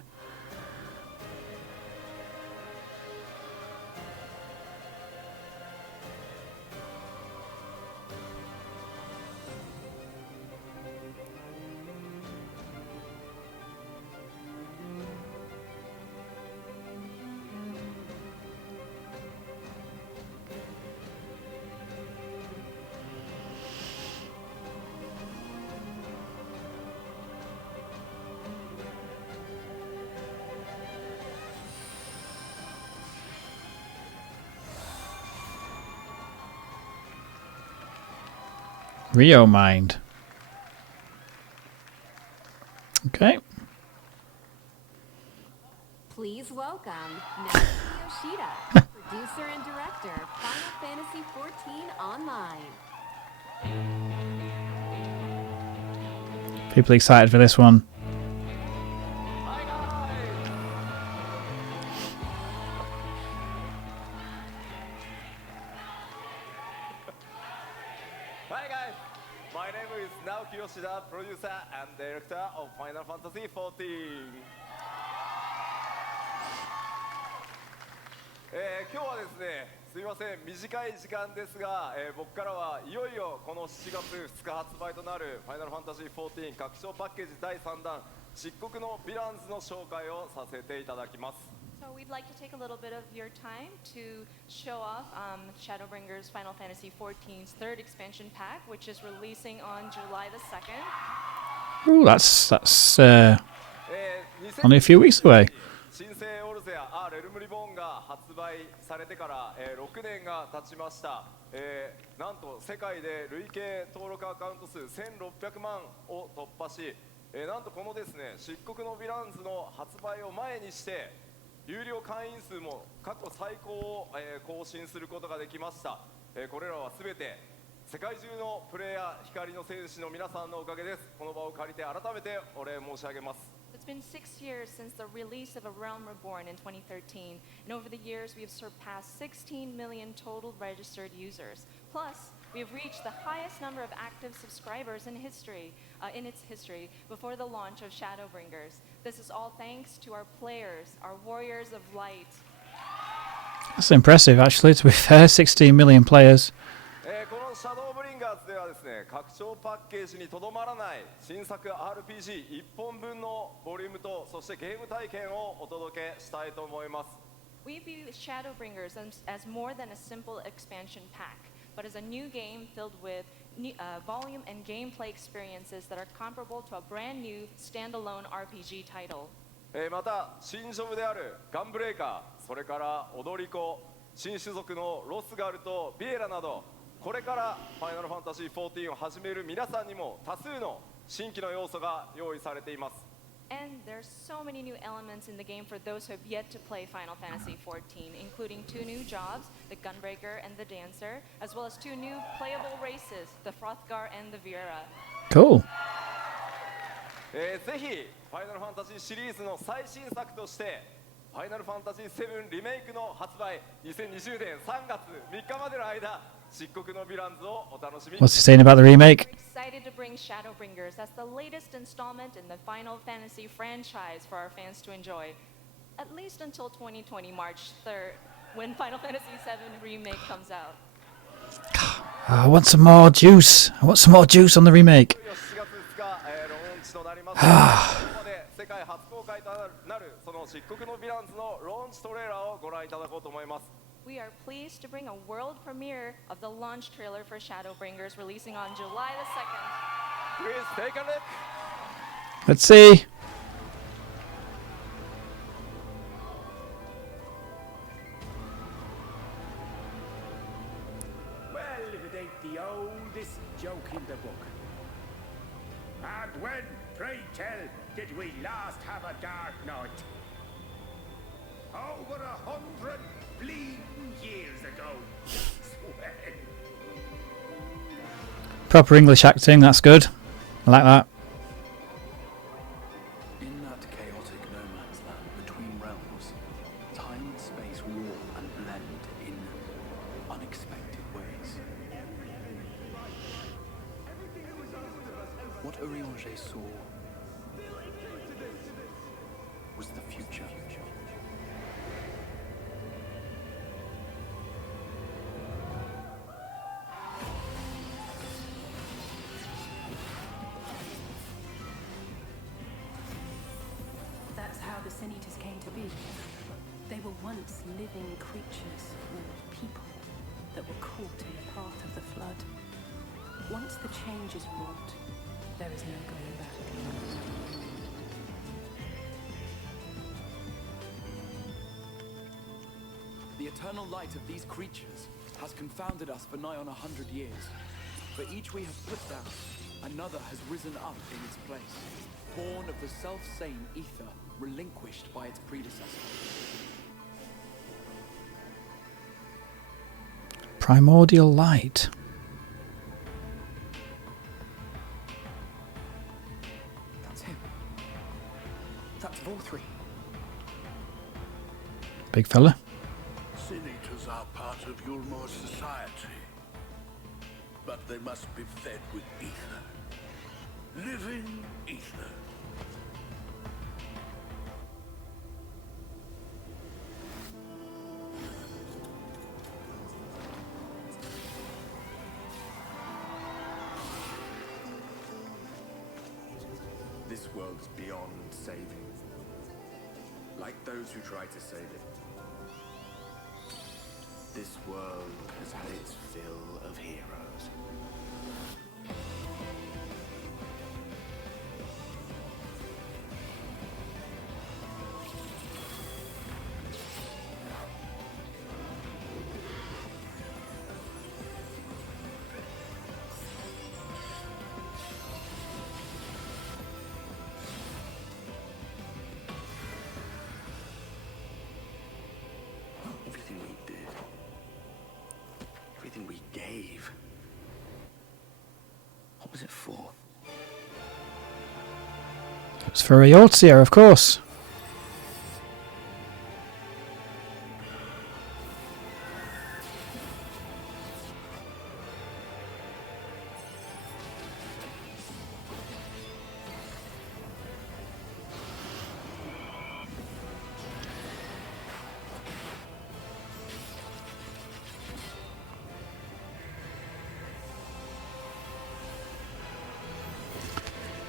Rio Mind. Okay. Please welcome Naoki Yoshida, producer and director, Final Fantasy XIV Online. People excited for this one. Hi guys, my name is Naoki Yoshida, producer and director of Final Fantasy XIV. 今日はですね、すみません、短い時間ですが、僕からはいよいよこの7月2日発売となるファイナルファンタジー14拡張パッケージ第3弾漆黒のヴィランズの紹介をさせていただきます。So we'd like to take a little bit of your time to show off Shadowbringers Final Fantasy XIV's third expansion pack, which is releasing on July the 2nd. Ooh, that's only a few weeks away. 新生オルセア・レルムリボーンが発売されてから、6年が経ちました、なんと世界で累計登録アカウント数1600万を突破し、なんとこのですね漆黒のヴィランズの発売を前にして有料会員数も過去最高を、更新することができました、これらはすべて世界中のプレイヤー光の戦士の皆さんのおかげです。この場を借りて改めてお礼申し上げます。It's been 6 years since the release of A Realm Reborn in 2013, and over the years we have surpassed 16 million total registered users. Plus, we have reached the highest number of active subscribers in history, in its history, before the launch of Shadowbringers. This is all thanks to our players, our warriors of light. That's impressive, actually. To be fair, 16 million players. このシャドーブリンガーズではですね、拡張パッケージにとどまらない新作 RPG1 本分のボリュームとそしてゲーム体験をお届けしたいと思います。We view Shadowbringers as more than a simple expansion pack, but as a new game filled with volume and gameplay experiences that are comparable to a brand new standalone RPG title. また新ジョブであるガンブレイカー、それから踊り子、新種族のロスガルとビエラなど、これからファイナルファンタジー14を始める皆さんにも多数の新規の要素が用意されています。And there's so many new elements in the game for those who have yet to play Final Fantasy XIV, including 2 new jobs, the Gunbreaker and the Dancer, as well as 2 new playable races, the Frothgar and the Viera. Cool. ぜひファイナルファンタジーシリーズの最新作としてファイナルファンタジー7リメイクの発売2020年3月3日までの間、漆黒のヴィランズをお楽しみ。 What's he saying about the remake? We're excited to bring Shadowbringers as the latest installment in the Final Fantasy franchise for our fans to enjoy, at least until 2020 March 3rd, when Final Fantasy VII Remake comes out. I want some more juice. I want some more juice on the remake. 世界初公開となるその漆黒のヴィランズのローンチトレーラーをご覧いただこうと思います。We are pleased to bring a world premiere of the launch trailer for Shadowbringers releasing on July the 2nd. Please take a look. Let's see. Well, if it ain't the oldest joke in the book. And when, pray tell, did we last have a dark night? Over 100 bleeding years ago. That's when. Proper English acting, that's good. I like that. In that chaotic no man's land between realms, time and space warp and blend in unexpected ways. What Oriange saw was the future. That's how the Sin Eaters came to be. They were once living creatures, or people, that were caught in the path of the flood. Once the change is wrought, there is no going back. The eternal light of these creatures has confounded us for nigh on 100 years. For each we have put down, another has risen up in its place, born of the self-same ether, relinquished by its predecessor. Primordial light. That's him. That's Vorthree. Big fella. Sin Eaters are part of Yulmor's society, but they must be fed with ether. Living ether. This world is beyond saving. Like those who try to save it. This world has had its fill of heroes. Everything we did, everything we gave, what was it for? It's for Eorzea, of course.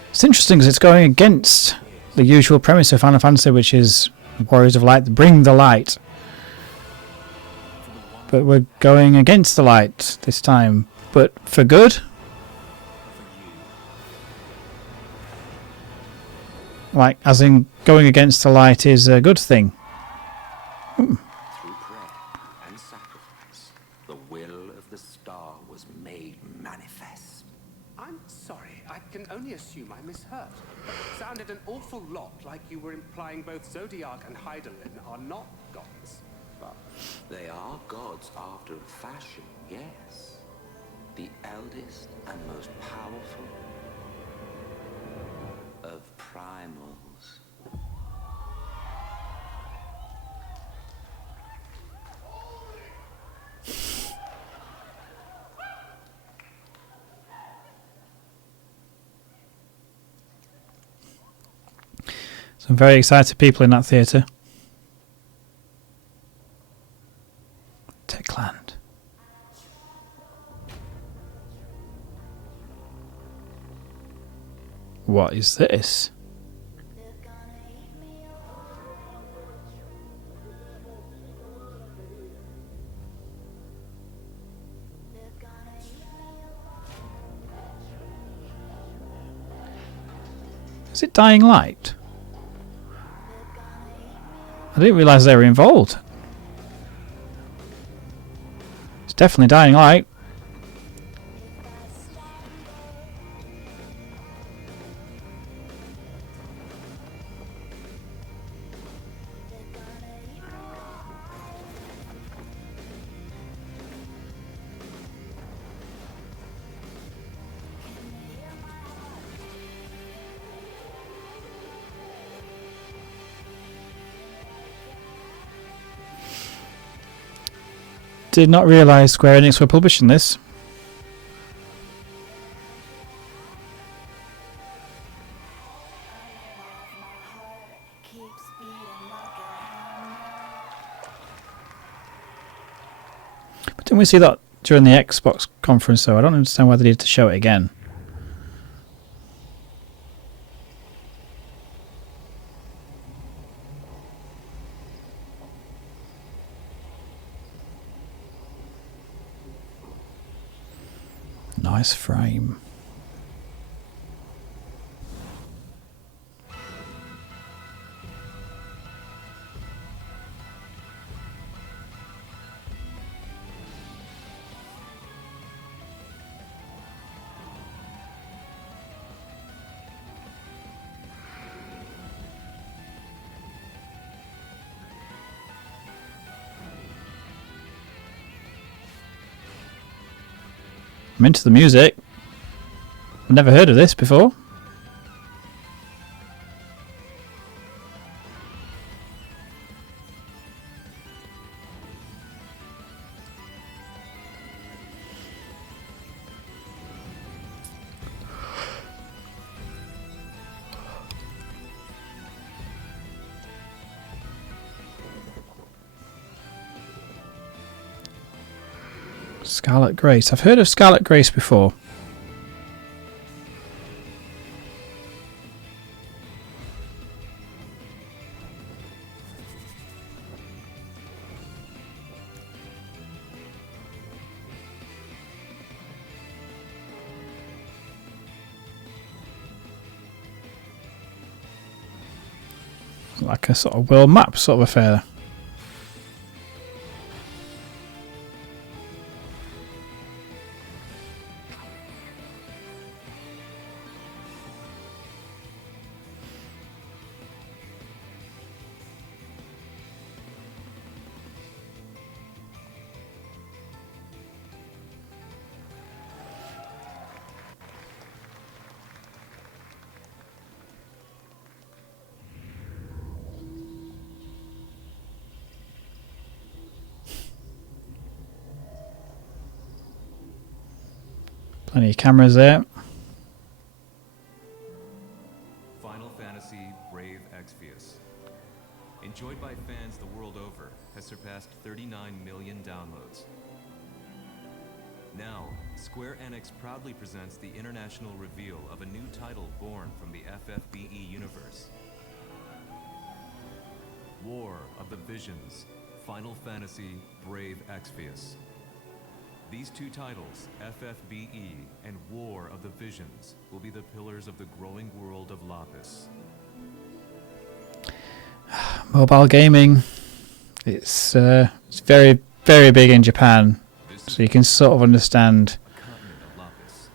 It's interesting because it's going against the usual premise of Final Fantasy, which is Warriors of Light, bring the light. But we're going against the light this time. But for good? Like, as in, going against the light is a good thing. Through prayer and sacrifice, the will of the star was made manifest. I'm sorry, I can only assume I misheard. It sounded an awful lot like you were implying both Zodiac and Heidelin are not gods. But they are gods after a fashion, yes. The eldest and most powerful of primals. Some very excited people in that theatre. Techland. What is this? Is it Dying Light? I didn't realise they were involved. It's definitely Dying Light. Did not realise Square Enix were publishing this. But didn't we see that during the Xbox conference, so I don't understand why they needed to show it again. Nice frame. I'm into the music. I've never heard of this before. Scarlet Grace. I've heard of Scarlet Grace before. Like a sort of world map sort of affair. Plenty of cameras there. Final Fantasy Brave Exvius. Enjoyed by fans the world over, has surpassed 39 million downloads. Now, Square Enix proudly presents the international reveal of a new title born from the FFBE universe. War of the Visions, Final Fantasy Brave Exvius. These two titles, FFBE and War of the Visions, will be the pillars of the growing world of Lapis. Mobile gaming. It's very, very big in Japan. So you can sort of understand. Continent of Lapis.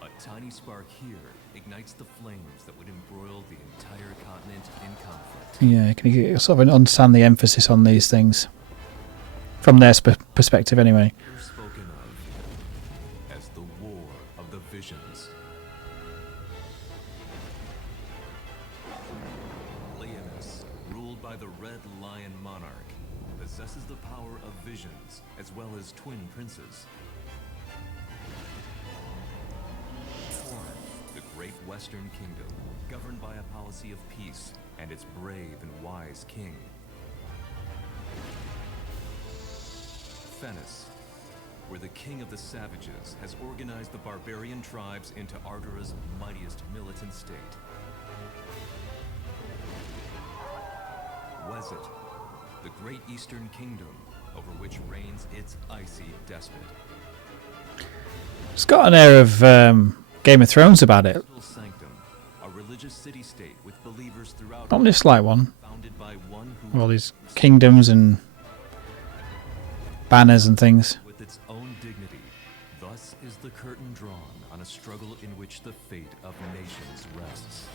A tiny spark here ignites the flames that would embroil the entire continent in conflict. Yeah, you can sort of understand the emphasis on these things. From their perspective anyway. Spoken of as the War of the Visions. Leonis, ruled by the Red Lion Monarch, possesses the power of visions as well as twin princes. Torn, the great Western Kingdom, governed by a policy of peace and its brave and wise king. Fenis, where the king of the savages has organized the barbarian tribes into Ardura's mightiest militant state. Wezet, the great eastern kingdom over which reigns its icy despot. It's got an air of Game of Thrones about it. Sanctum, a religious city-state with believers throughout. Not this slight one. Founded by one who All these kingdoms and banners and things. with its own dignity. Thus is the curtain drawn on a struggle in which the fate of nations rests.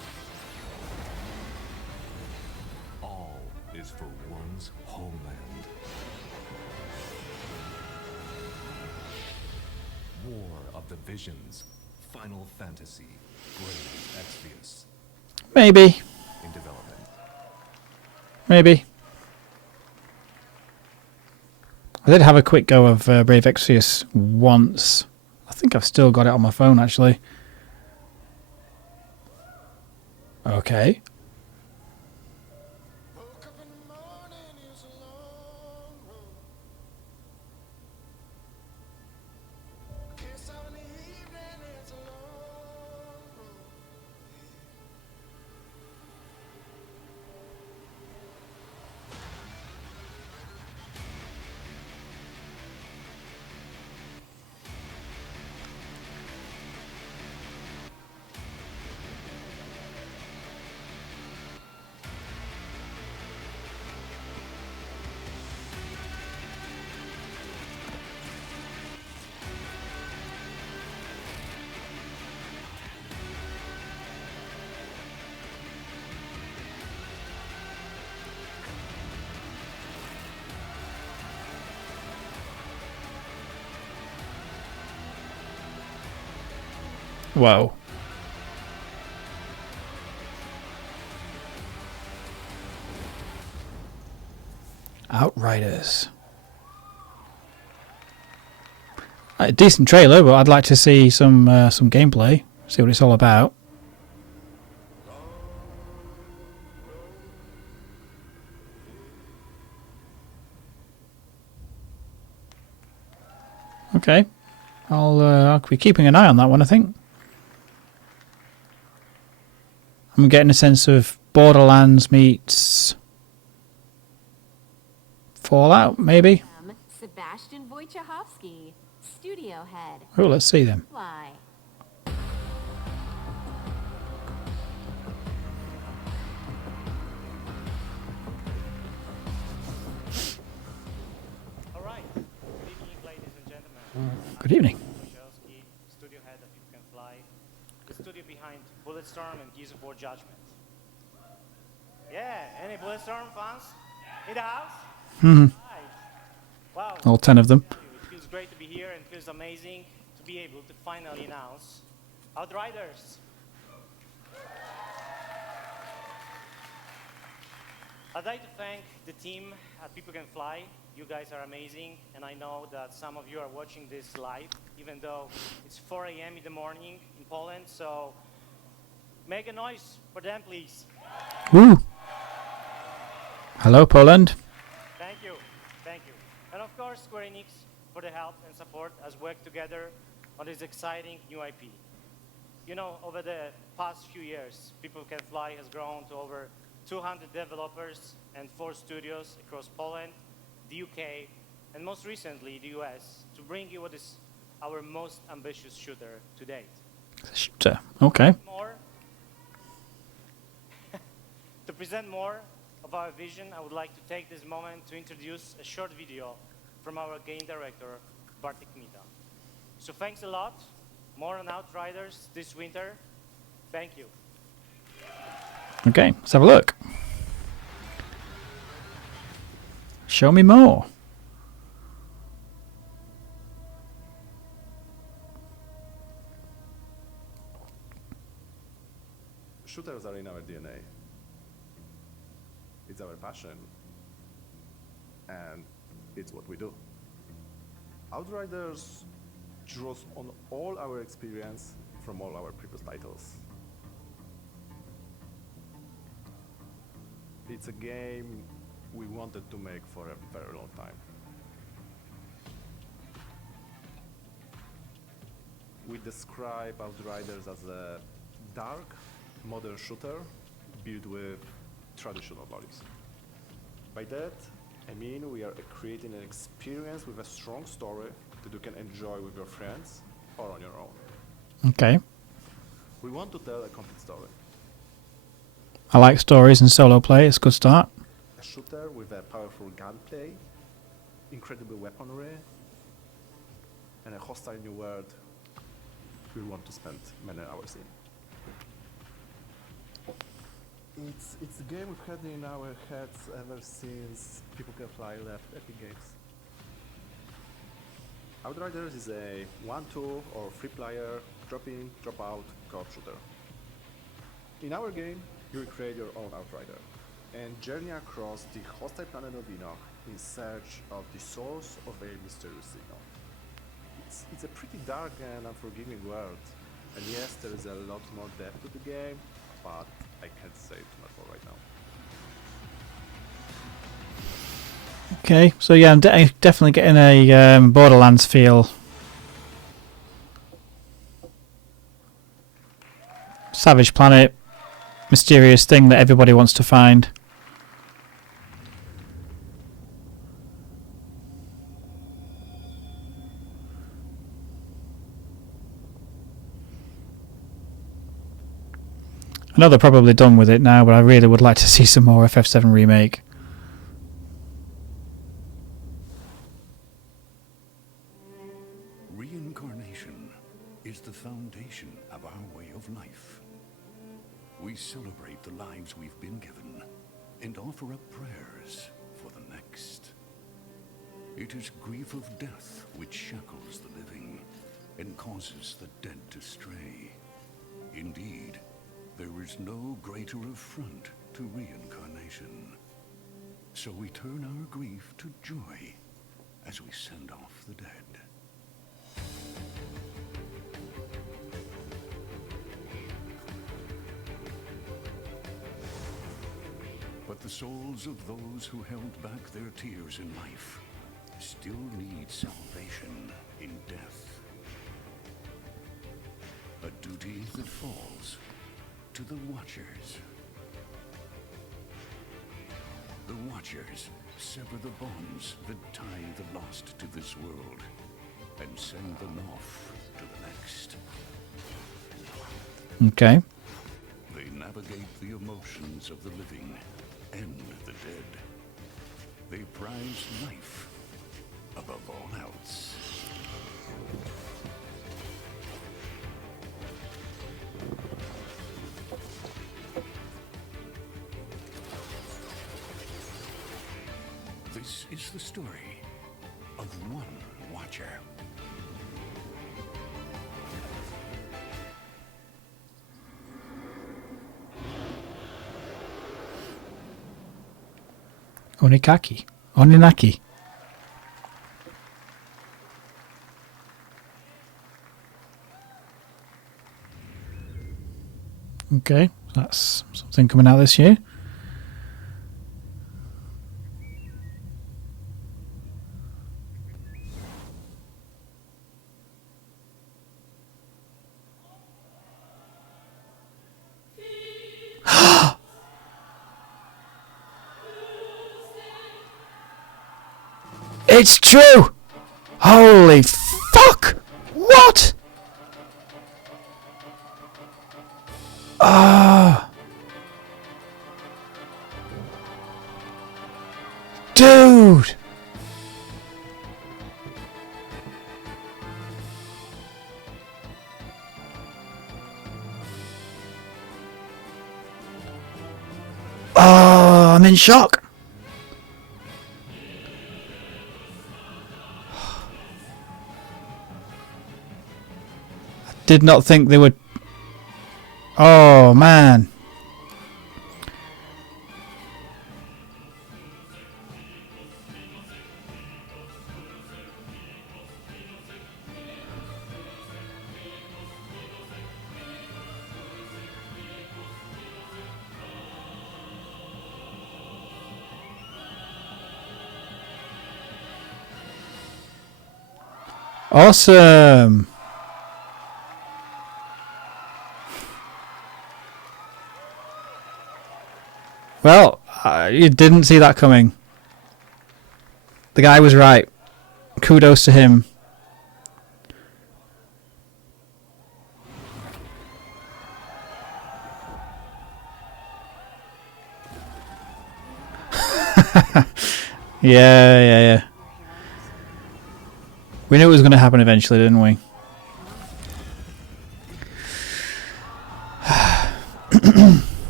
All is for one's homeland. War of the Visions, Final Fantasy, Brave Exvius. Maybe. In development. Maybe. I did have a quick go of Brave Exvius once. I think I've still got it on my phone actually. Okay. Whoa. Outriders. A decent trailer, but I'd like to see some gameplay. See what it's all about. Okay. I'll be keeping an eye on that one, I think. I'm getting a sense of Borderlands meets Fallout, maybe. Sebastian Wojciechowski, studio head. Oh, let's see them. Fly. Good evening. Studio head of People Can Fly, the studio behind Bulletstorm and Gears of War Judgment. Yeah, any Bulletstorm fans in the house? Mm-hmm. Wow. All 10 of them. It feels great to be here and feels amazing to be able to finally announce Outriders. I'd like to thank the team at People Can Fly. You guys are amazing, and I know that some of you are watching this live, even though it's 4 a.m. in the morning in Poland, so make a noise for them, please. Woo! Hello, Poland. Thank you. Thank you. And of course, Square Enix for the help and support as we work together on this exciting new IP. You know, over the past few years, People Can Fly has grown to over 200 developers and 4 studios across Poland, the UK, and most recently the US, to bring you what is our most ambitious shooter to date. Shooter. Okay. To present more of our vision, I would like to take this moment to introduce a short video from our game director, Bartek Mita. So thanks a lot. More on Outriders this winter. Thank you. Okay, let's have a look. Show me more. Shooters are in our DNA. It's our passion. And it's what we do. Outriders draws on all our experience from all our previous titles. It's a game we wanted to make for a very long time. We describe Outriders as a dark, modern shooter built with traditional values. By that, I mean we are creating an experience with a strong story that you can enjoy with your friends or on your own. Okay. We want to tell a complete story. I like stories and solo play. It's a good start. A shooter with a powerful gunplay, incredible weaponry, and a hostile new world we want to spend many hours in. It's a game we've had in our heads ever since People Can Fly left Epic Games. Outriders is a 1-2 or 3-player drop-in, drop-out co-op shooter. In our game, you will create your own Outrider and journey across the hostile planet of Enoch in search of the source of a mysterious signal. It's a pretty dark and unforgiving world, and yes, there is a lot more depth to the game, but I can't say too much more right now. Okay, so yeah, I'm definitely getting a Borderlands feel. Savage planet, mysterious thing that everybody wants to find. I know they're probably done with it now, but I really would like to see some more FF7 remake. Reincarnation is the foundation of our way of life. We celebrate the lives we've been given and offer up prayers for the next. It is grief of death which shackles the living and causes the dead to stray. Indeed, there is no greater affront to reincarnation. So we turn our grief to joy as we send off the dead. But the souls of those who held back their tears in life still need salvation in death. A duty that falls to the Watchers. The Watchers sever the bonds that tie the lost to this world and send them off to the next. Okay. They navigate the emotions of the living and the dead. They prize life above all else. This is the story of one Watcher. Oninaki. Okay, that's something coming out this year. It's true! Holy fuck! What? Ah! Dude! Oh, I'm in shock. I did not think they would. Oh, man. Awesome. Well, you didn't see that coming. The guy was right. Kudos to him. Yeah. We knew it was going to happen eventually, didn't we?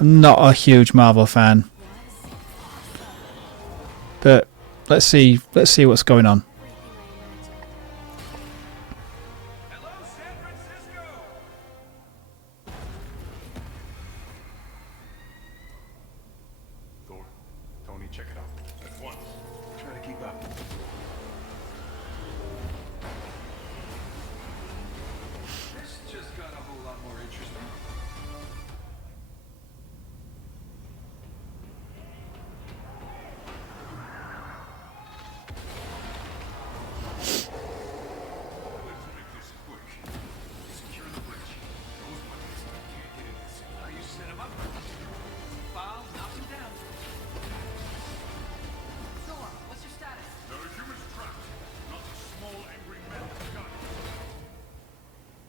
I'm not a huge Marvel fan, but let's see what's going on. Thor, Tony, check it out at once. Try to keep up. This just got a whole lot more interesting.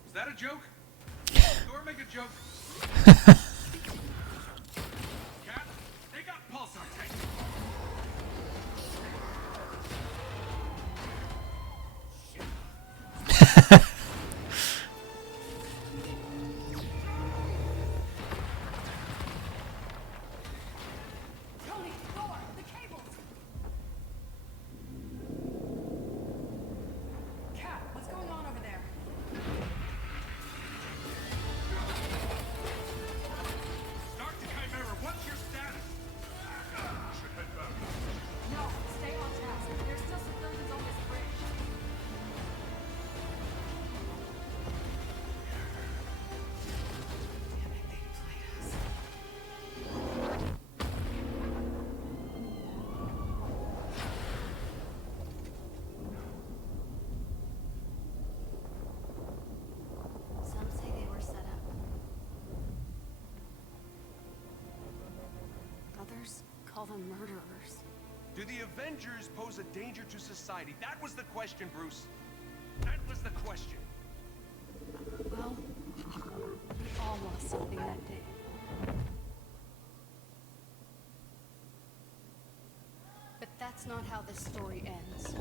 Is that a joke? Thor make a joke? Cat, they got pulsar tanks. Tony, Thor, the cables! Cat, what's going on over there? Start the Chimera, what's your status? Should head back. No, stay on task. There's still civilians on this bridge. Some say they were set up. Others call them murderers. Do the Avengers pose a danger to society? That was the question, Bruce. That was the question. Well, we all lost something that day. But that's not how this story ends.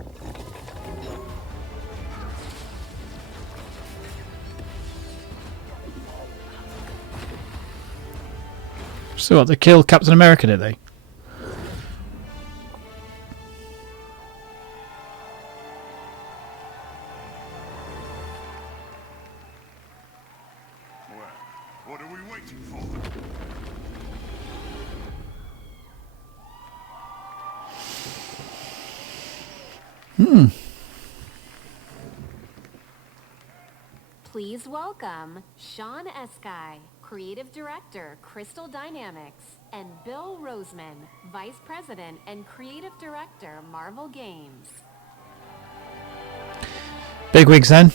So what? They killed Captain America, did they? Please welcome Sean Eskai, Creative Director, Crystal Dynamics, and Bill Roseman, Vice President and Creative Director, Marvel Games. Big wigs then.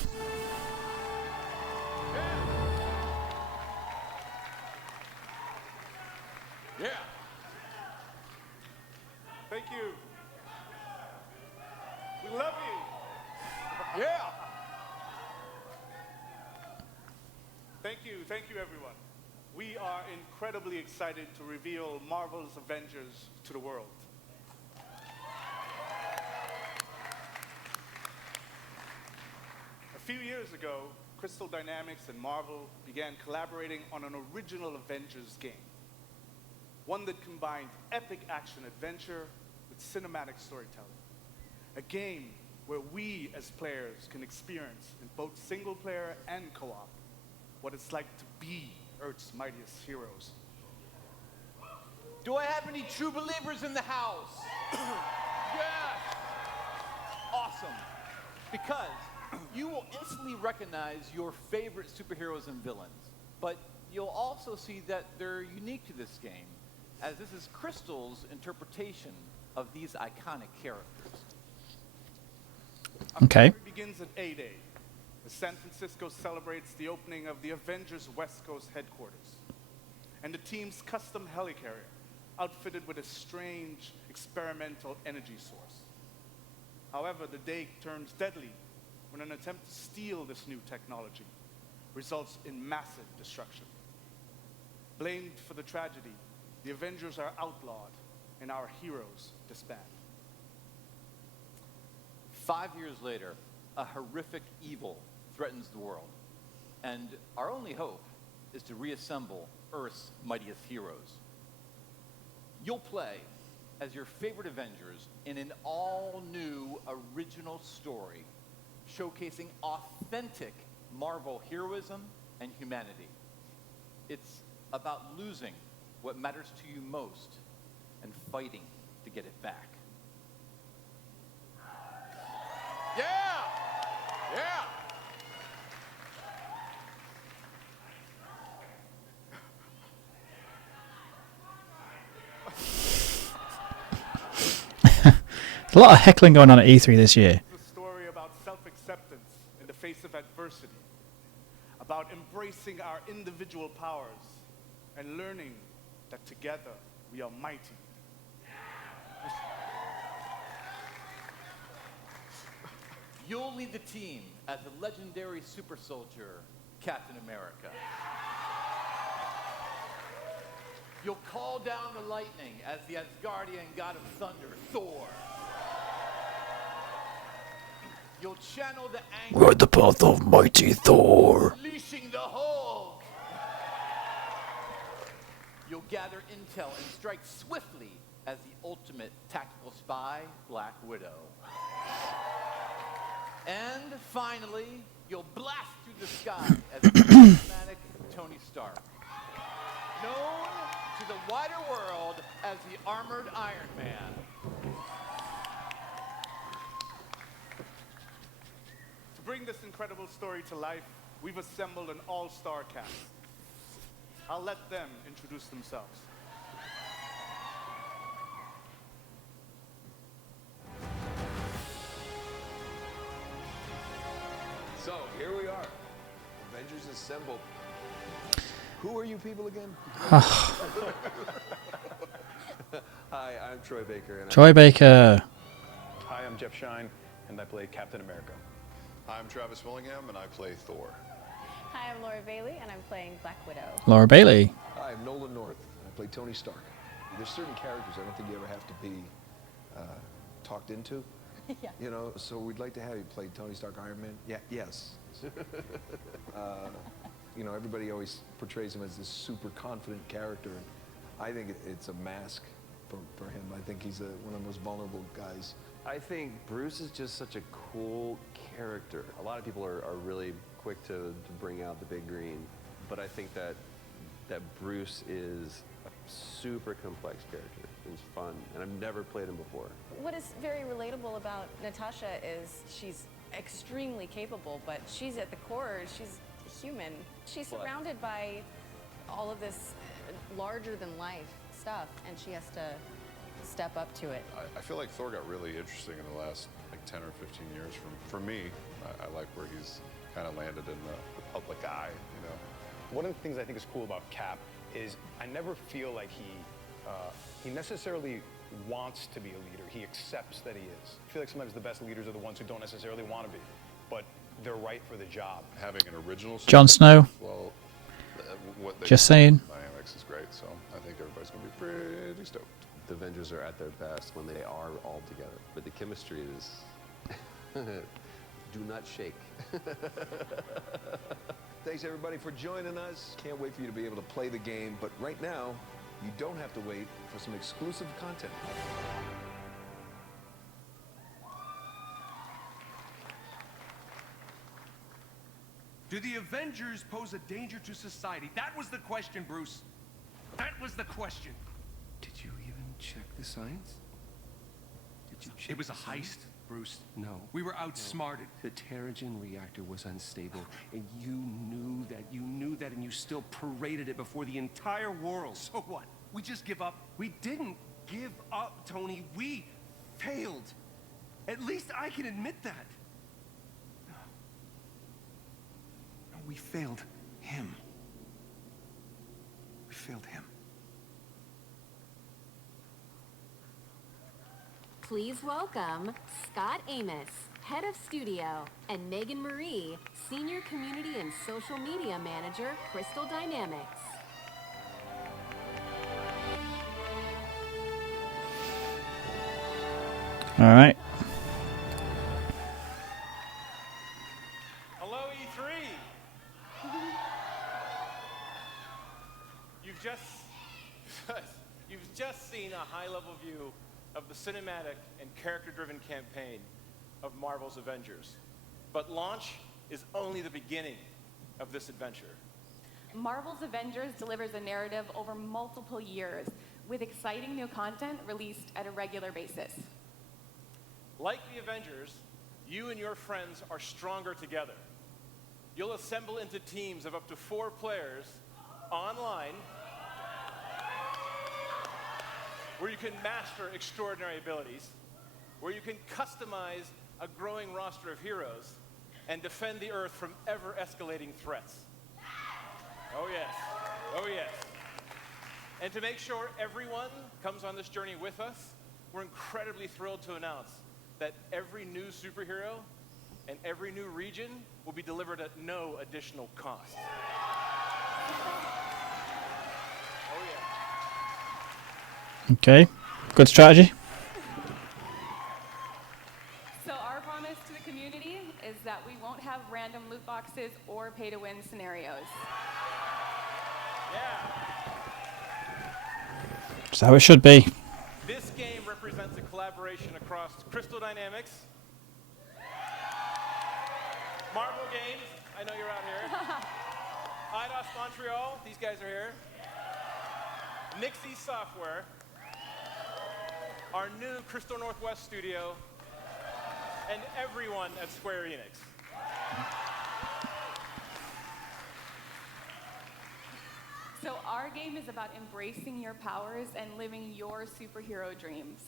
Yeah. Thank you. We love you. Yeah. Thank you everyone. We are incredibly excited to reveal Marvel's Avengers to the world. A few years ago, Crystal Dynamics and Marvel began collaborating on an original Avengers game. One that combined epic action-adventure with cinematic storytelling. A game where we as players can experience in both single-player and co-op what it's like to be Earth's mightiest heroes. Do I have any true believers in the house? Yes! Awesome. Because you will instantly recognize your favorite superheroes and villains, but you'll also see that they're unique to this game, as this is Crystal's interpretation of these iconic characters. Okay. Our story begins at A-Day, as San Francisco celebrates the opening of the Avengers West Coast headquarters, and the team's custom helicarrier, outfitted with a strange experimental energy source. However, the day turns deadly when an attempt to steal this new technology results in massive destruction. Blamed for the tragedy, the Avengers are outlawed and our heroes disband. 5 years later, a horrific evil threatens the world, and our only hope is to reassemble Earth's mightiest heroes. You'll play as your favorite Avengers in an all-new original story showcasing authentic Marvel heroism and humanity. It's about losing what matters to you most and fighting to get it back. Yeah! Yeah! There's a lot of heckling going on at E3 this year. It's a story about self-acceptance in the face of adversity, about embracing our individual powers and learning that together we are mighty. You'll lead the team as the legendary super soldier, Captain America. You'll call down the lightning as the Asgardian god of thunder, Thor. You'll channel the anger. Ride the path of mighty Thor. Unleashing the Hulk. You'll gather intel and strike swiftly as the ultimate tactical spy, Black Widow. And finally, you'll blast through the sky as the charismatic Tony Stark, known to the wider world as the Armored Iron Man. To bring this incredible story to life, we've assembled an all-star cast. I'll let them introduce themselves. So, here we are. Avengers assembled. Who are you people again? Hi, I'm Troy Baker. And Troy Baker. Hi, I'm Jeff Shine, and I play Captain America. I'm Travis Willingham, and I play Thor. Hi, I'm Laura Bailey, and I'm playing Black Widow. Laura Bailey. Hi, I'm Nolan North, and I play Tony Stark. There's certain characters I don't think you ever have to be talked into. Yeah. You know, so we'd like to have you play Tony Stark, Iron Man. Yeah, yes. You know, everybody always portrays him as this super confident character, and I think it's a mask for him. I think he's one of the most vulnerable guys. I think Bruce is just such a cool character. A lot of people are really quick to bring out the big green, but I think that Bruce is a super complex character. It's fun, and I've never played him before. What is very relatable about Natasha is she's extremely capable, but she's at the core, she's human. She's surrounded by all of this larger than life stuff, and she has to step up to it. I feel like Thor got really interesting in the last like 10 or 15 years. For me, I like where he's kind of landed in the public eye, you know. One of the things I think is cool about Cap is I never feel like he necessarily wants to be a leader. He accepts that he is. I feel like sometimes the best leaders are the ones who don't necessarily want to be, but they're right for the job. Having an original Jon Snow. Well, what they Just saying. Dynamics is great, so I think everybody's going to be pretty stoked. The Avengers are at their best when they are all together, but the chemistry is do not shake. Thanks everybody for joining us. Can't wait for you to be able to play the game, but right now, you don't have to wait for some exclusive content. Do the Avengers pose a danger to society? That was the question, Bruce. That was the question. Did you even check the science? Did you check It was a heist, Bruce. No. We were outsmarted. The Terrigen reactor was unstable, and you knew that, and you still paraded it before the entire world. So what? We just give up? We didn't give up, Tony. We failed. At least I can admit that. No, we failed him. We failed him. Please welcome Scott Amos, Head of Studio, and Megan Marie, Senior Community and Social Media Manager, Crystal Dynamics. All right. Hello, E3. You've just seen a high-level view of the cinematic and character-driven campaign of Marvel's Avengers. But launch is only the beginning of this adventure. Marvel's Avengers delivers a narrative over multiple years, with exciting new content released at a regular basis. Like the Avengers, you and your friends are stronger together. You'll assemble into teams of up to 4 players online, where you can master extraordinary abilities, where you can customize a growing roster of heroes, and defend the Earth from ever-escalating threats. Oh yes, oh yes. And to make sure everyone comes on this journey with us, we're incredibly thrilled to announce that every new superhero and every new region will be delivered at no additional cost. Oh yeah. Okay. Good strategy. So our promise to the community is that we won't have random loot boxes or pay-to-win scenarios. That's how it should be. This game represents a collaboration across Crystal Dynamics, Marvel Games, I know you're out here, IDOS Montreal, these guys are here, Nixie Software, our new Crystal Northwest studio, and everyone at Square Enix. So our game is about embracing your powers and living your superhero dreams.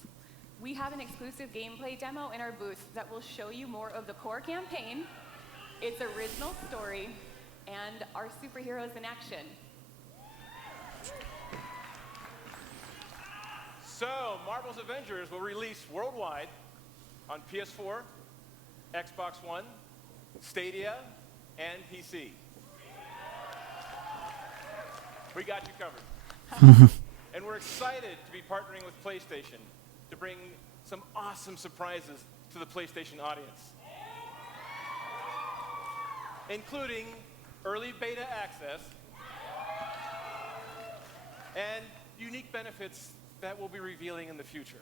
We have an exclusive gameplay demo in our booth that will show you more of the core campaign, its original story, and our superheroes in action. So, Marvel's Avengers will release worldwide on PS4, Xbox One, Stadia, and PC. We got you covered. And we're excited to be partnering with PlayStation to bring some awesome surprises to the PlayStation audience, including early beta access and unique benefits that we'll be revealing in the future.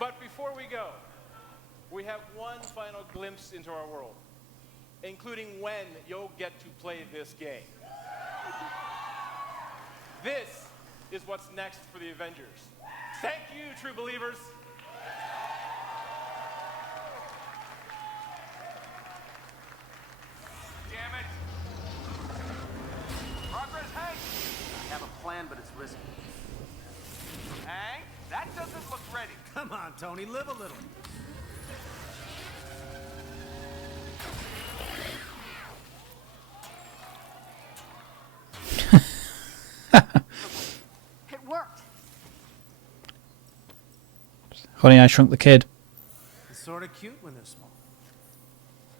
But before we go, we have one final glimpse into our world, including when you'll get to play this game. This is what's next for the Avengers. Thank you, true believers. Damn it! Progress, Hank! I have a plan, but it's risky. Hank, that doesn't look ready. Come on, Tony, live a little. It worked. Honey, I Shrunk the Kid. It's sort of cute when they're small.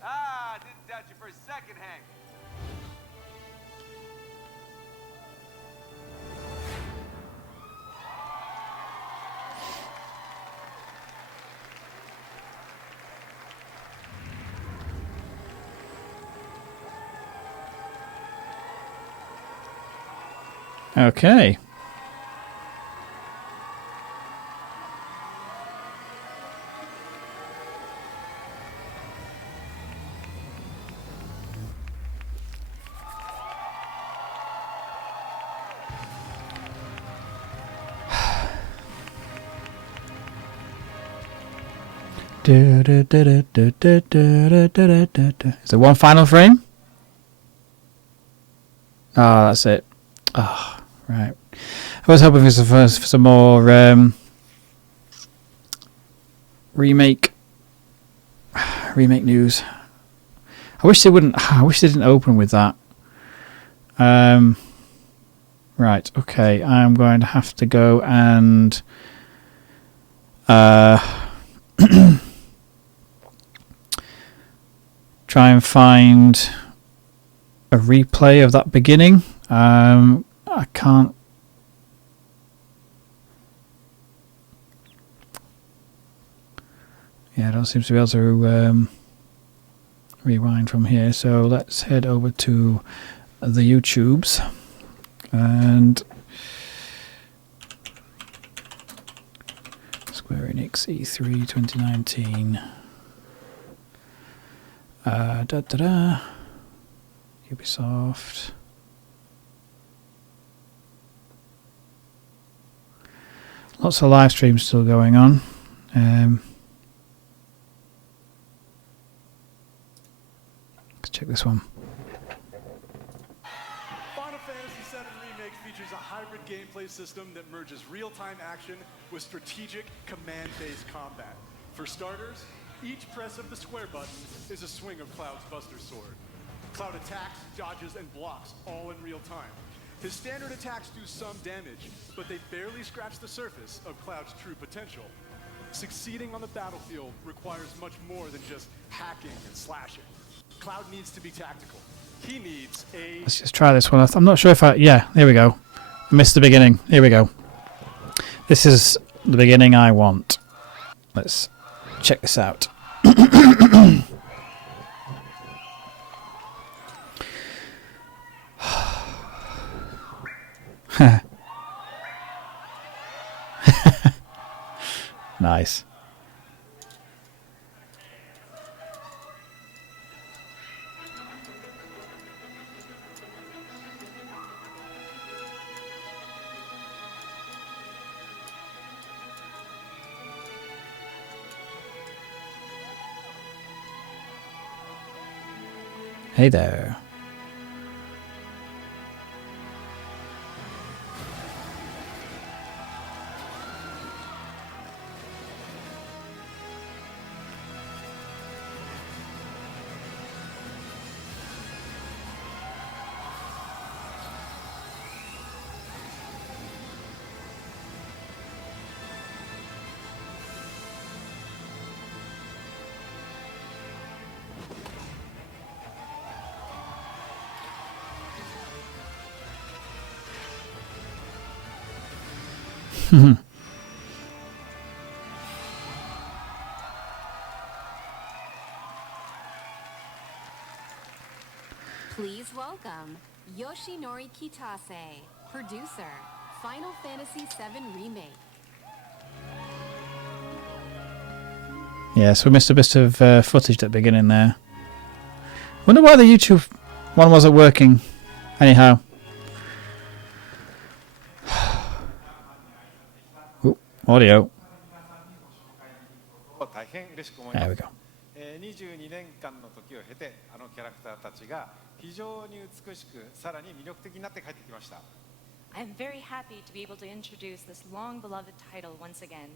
Ah, didn't doubt you for a second, Hank. Okay. Is there one final frame? Ah, that's it. Ah, right. I was hoping for some more remake news. I wish they wouldn't. I wish they didn't open with that. Right. Okay. I'm going to have to go and try and find a replay of that beginning. I can't. Yeah, I don't seem to be able to rewind from here. So let's head over to the YouTubes and Square Enix E3 2019. Ubisoft. Lots of live streams still going on. Let's check this one. Final Fantasy VII Remake features a hybrid gameplay system that merges real-time action with strategic command-based combat. For starters, each press of the square button is a swing of Cloud's Buster Sword. Cloud attacks, dodges, and blocks all in real time. His standard attacks do some damage, but they barely scratch the surface of Cloud's true potential. Succeeding on the battlefield requires much more than just hacking and slashing. Cloud needs to be tactical. He needs a... Let's just try this one. I'm not sure if I... Yeah, here we go. I missed the beginning. Here we go. This is the beginning I want. Let's check this out. Nice. Hey there. Please welcome Yoshinori Kitase, producer, Final Fantasy VII Remake. Yeah, so we missed a bit of footage at the beginning there. Wonder why the YouTube one wasn't working. Anyhow. Audio. 大変嬉しく思い There ま we す go.。22年間の時を経て、あのキャラクターたちが非常に美しく、さらに魅力的になって帰ってきました。I'm very happy to be able to introduce this long-beloved title once again.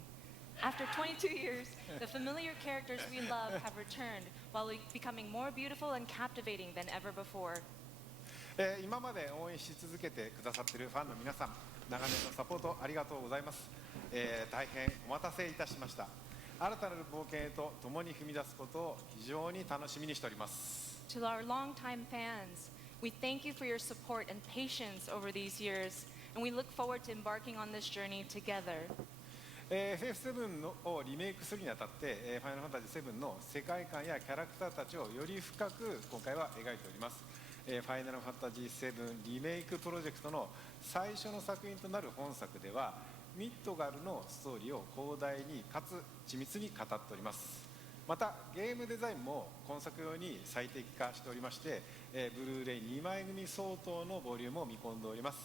After 22 years, the familiar characters we love have returned while becoming more beautiful and captivating than ever before. 今まで応援し続けてくださっているファンの皆さん、長年のサポートありがとうございます。大変お待たせいたしました。新たなる冒険へと共に踏み出すことを非常に楽しみにしております。To our longtime fans, we thank you for your support and patience over these years, and we look forward to embarking on this journey together. FF7 をリメイクするにあたって、ファイナルファンタジー7の世界観やキャラクターたちをより深く今回は描いております。ファイナルファンタジー7リメイクプロジェクトの最初の作品となる本作では、ミッドガルのストーリーを広大にかつ緻密に語っております。またゲームデザインも今作用に最適化しておりまして、ブルーレイ2枚組相当のボリュームを見込んでおります。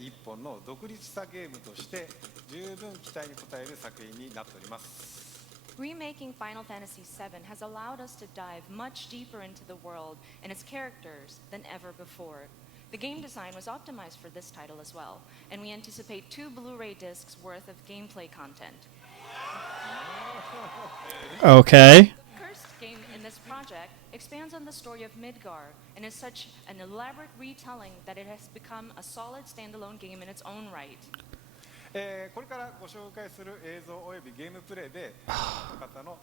一本の独立したゲームとして十分期待に応える作品になっております。Remaking Final Fantasy VII has allowed us to dive much deeper into the world and its characters than ever before. The game design was optimized for this title as well, and we anticipate 2 Blu-ray discs worth of gameplay content. Okay. The first game in this project expands on the story of Midgar and is such an elaborate retelling that it has become a solid standalone game in its own right. これからご紹介する映像およびゲームプレイで方の、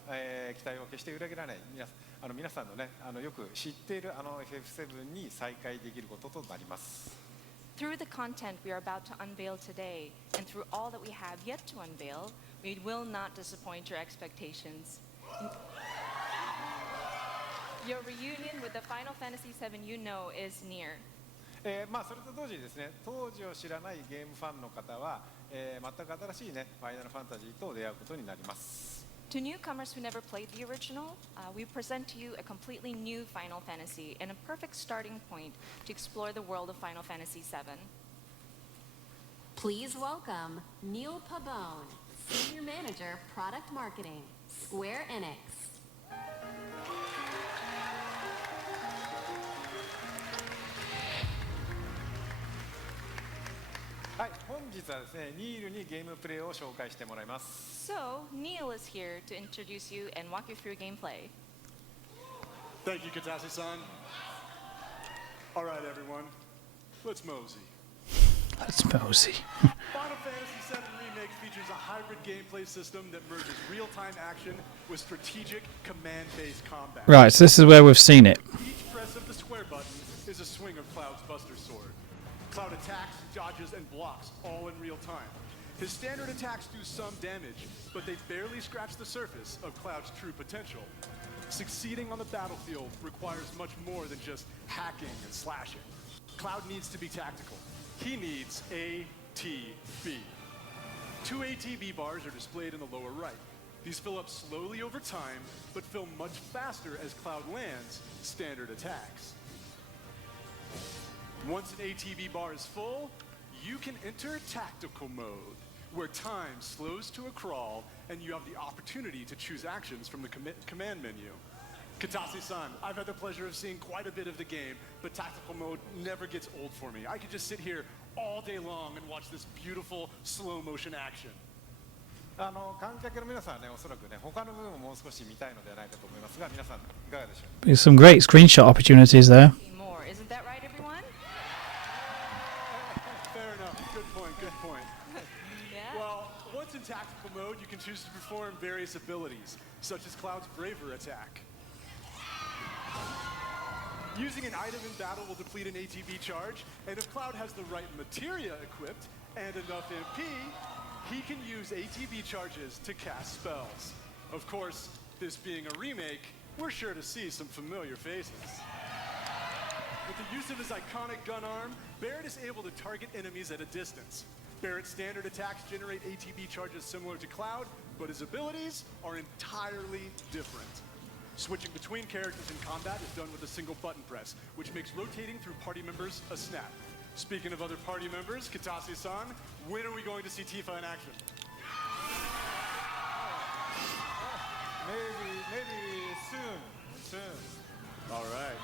期待を決して裏切らない皆さんのねよく知っているFF7 に再会できることとなります。Through the content we are about to unveil today, and through all that we have yet to unveil, we will not disappoint your expectations. Your reunion with the Final Fantasy VII you know is near. それと同時にですね、当時を知らないゲームファンの方は、全く新しいねファイナルファンタジーと出会うことになります。To newcomers who never played the original, we present to you a completely new Final Fantasy and a perfect starting point to explore the world of Final Fantasy VII. Please welcome Neil Pabone, Senior Manager, Product Marketing, Square Enix. はい、本日はですね、ニールにゲームプレイを紹介してもらいます。So, Neil is here to introduce you and walk you through gameplay. Thank you, Katase-san. All right, everyone, let's mosey. Let's mosey. Final Fantasy VII Remake features a hybrid gameplay system that merges real-time action with strategic command-based combat. Right, so this is where we've seen it. Each press of the square button is a swing of Cloud's Buster Sword. Cloud attacks, dodges, and blocks all in real time. His standard attacks do some damage, but they barely scratch the surface of Cloud's true potential. Succeeding on the battlefield requires much more than just hacking and slashing. Cloud needs to be tactical. He needs ATB. 2 ATB bars are displayed in the lower right. These fill up slowly over time, but fill much faster as Cloud lands standard attacks. Once an ATB bar is full, you can enter tactical mode, where time slows to a crawl and you have the opportunity to choose actions from the command menu. Katase-san, I've had the pleasure of seeing quite a bit of the game, but tactical mode never gets old for me. I could just sit here all day long and watch this beautiful slow motion action. 観客の皆さんはね、おそらくね、他の部分ももう少し見たいのではないかと思いますが、皆さんいかがでしょう。 There's some great screenshot opportunities there. More, isn't that right, everyone? Fair enough. Good point. Good point. Well, once in tactical mode, you can choose to perform various abilities, such as Cloud's Braver attack. Using an item in battle will deplete an ATB charge, and if Cloud has the right materia equipped and enough MP, he can use ATB charges to cast spells. Of course, this being a remake, we're sure to see some familiar faces. With the use of his iconic gun arm, Barrett is able to target enemies at a distance. Barrett's standard attacks generate ATB charges similar to Cloud, but his abilities are entirely different. Switching between characters in combat is done with a single button press, which makes rotating through party members a snap. Speaking of other party members, Katase-san, when are we going to see Tifa in action? Maybe soon. All right.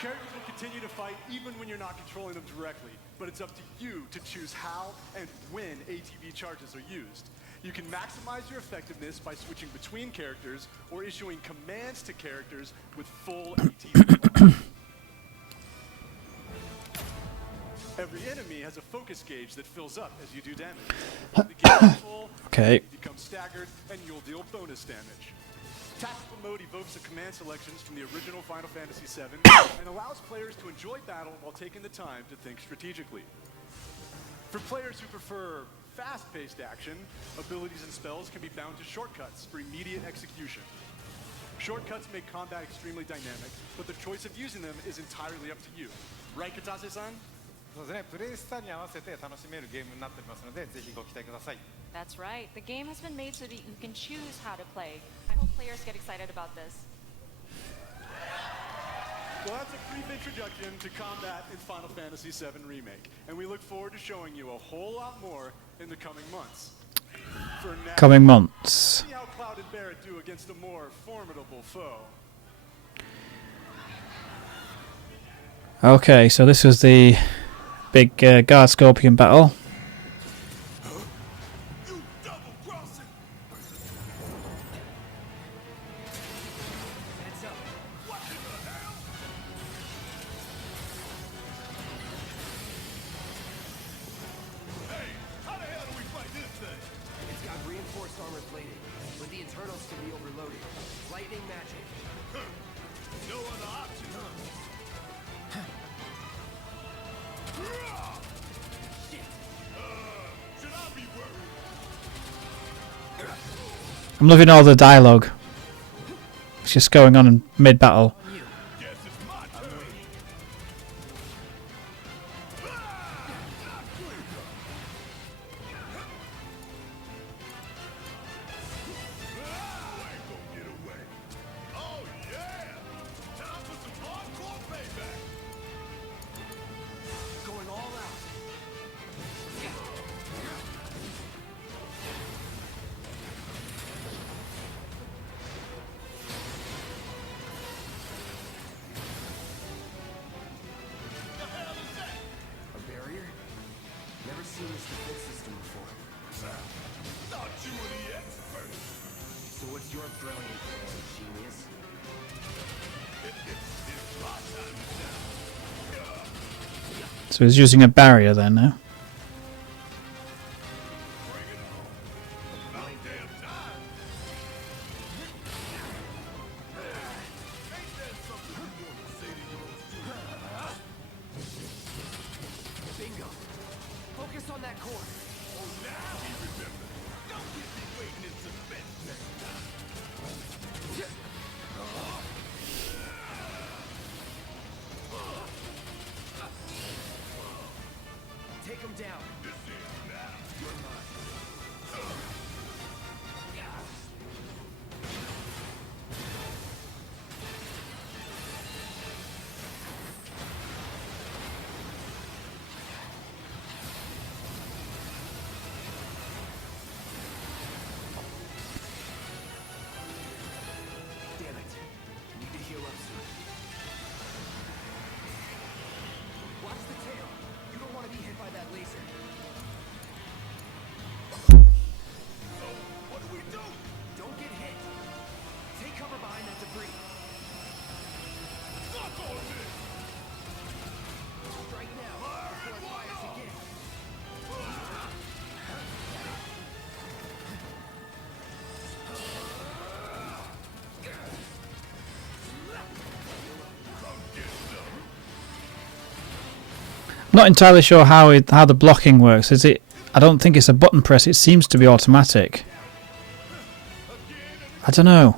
Characters will continue to fight even when you're not controlling them directly, but it's up to you to choose how and when ATB charges are used. You can maximize your effectiveness by switching between characters or issuing commands to characters with full ATB. Every enemy has a focus gauge that fills up as you do damage. The gauge is full, Okay. you become staggered, and you'll deal bonus damage. Tactical mode evokes the command selections from the original Final Fantasy VII and allows players to enjoy battle while taking the time to think strategically. For players who prefer fast-paced action, abilities and spells can be bound to shortcuts for immediate execution. Shortcuts make combat extremely dynamic, but the choice of using them is entirely up to you. Right, Katase-san? そうですね、プレイスタイルに合わせて楽しめるゲームになっておりますので、ぜひご期待ください。 That's right. The game has been made so that you can choose how to play. I hope players get excited about this. Well, that's a brief introduction to combat in Final Fantasy VII Remake, and we look forward to showing you a whole lot more in the coming months. For now, Coming months. see how Cloud and Barret do against a more formidable foe. Okay, so this was the big Guard Scorpion battle. It's got reinforced armor plating, but the internals can be overloaded. Lightning magic. No other option, huh? Shit. Should I be worried? I'm loving all the dialogue. It's just going on in mid-battle. Going all out. A barrier? Never seen this defense system before. Thought you were the expert. So what's your brilliant plan, genius? It's my time to So he's using a barrier there now. Bingo. Focus on that core. Oh, now he remembers. Don't keep me waiting in suspense next time. Take him down. This is now. You're mine. Damn it. Need to heal up soon. Watch the tail. You don't want to be hit by that laser. So, what do we do? Don't get hit. Take cover behind that debris. Fuck all this! Strike now before it fires again. I'm not entirely sure how the blocking works. Is it? I don't think it's a button press. It seems to be automatic. I don't know.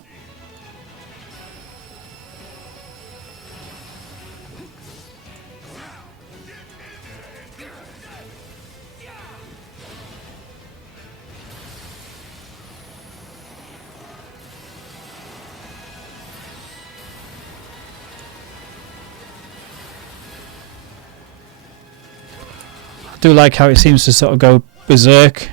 I do like how it seems to sort of go berserk.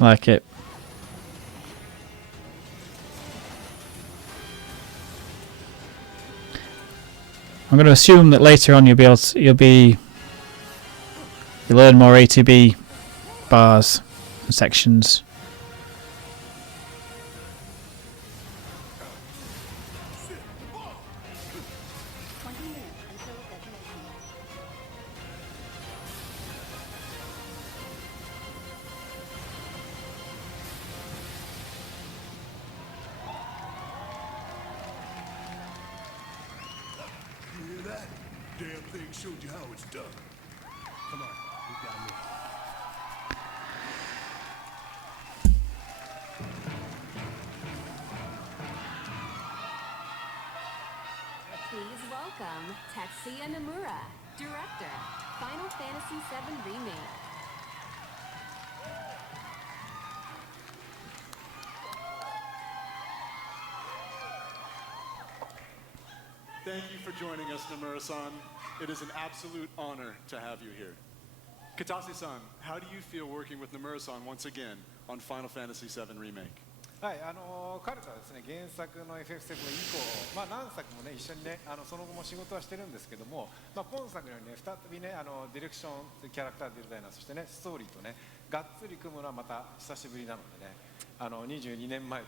Like it. I'm going to assume that later on you'll learn more ATB bars and sections. You hear that? Damn thing showed you how it's done. Come on, you got me. Please welcome Tetsuya Nomura, director, Final Fantasy VII Remake. Thank you for joining us, Nomura-san. It is an absolute honor to have you here. Katase-san, how do you feel working with Nomura-san once again on Final Fantasy VII Remake? はい、彼とはですね、原作の FF7 以降、何作もね、一緒にね、その後も仕事はしてるんですけども、今作のようにね、再びね、ディレクション、キャラクターデザイナー、そしてね、ストーリーとね、がっつり組むのはまた久しぶりなのでね、22年前と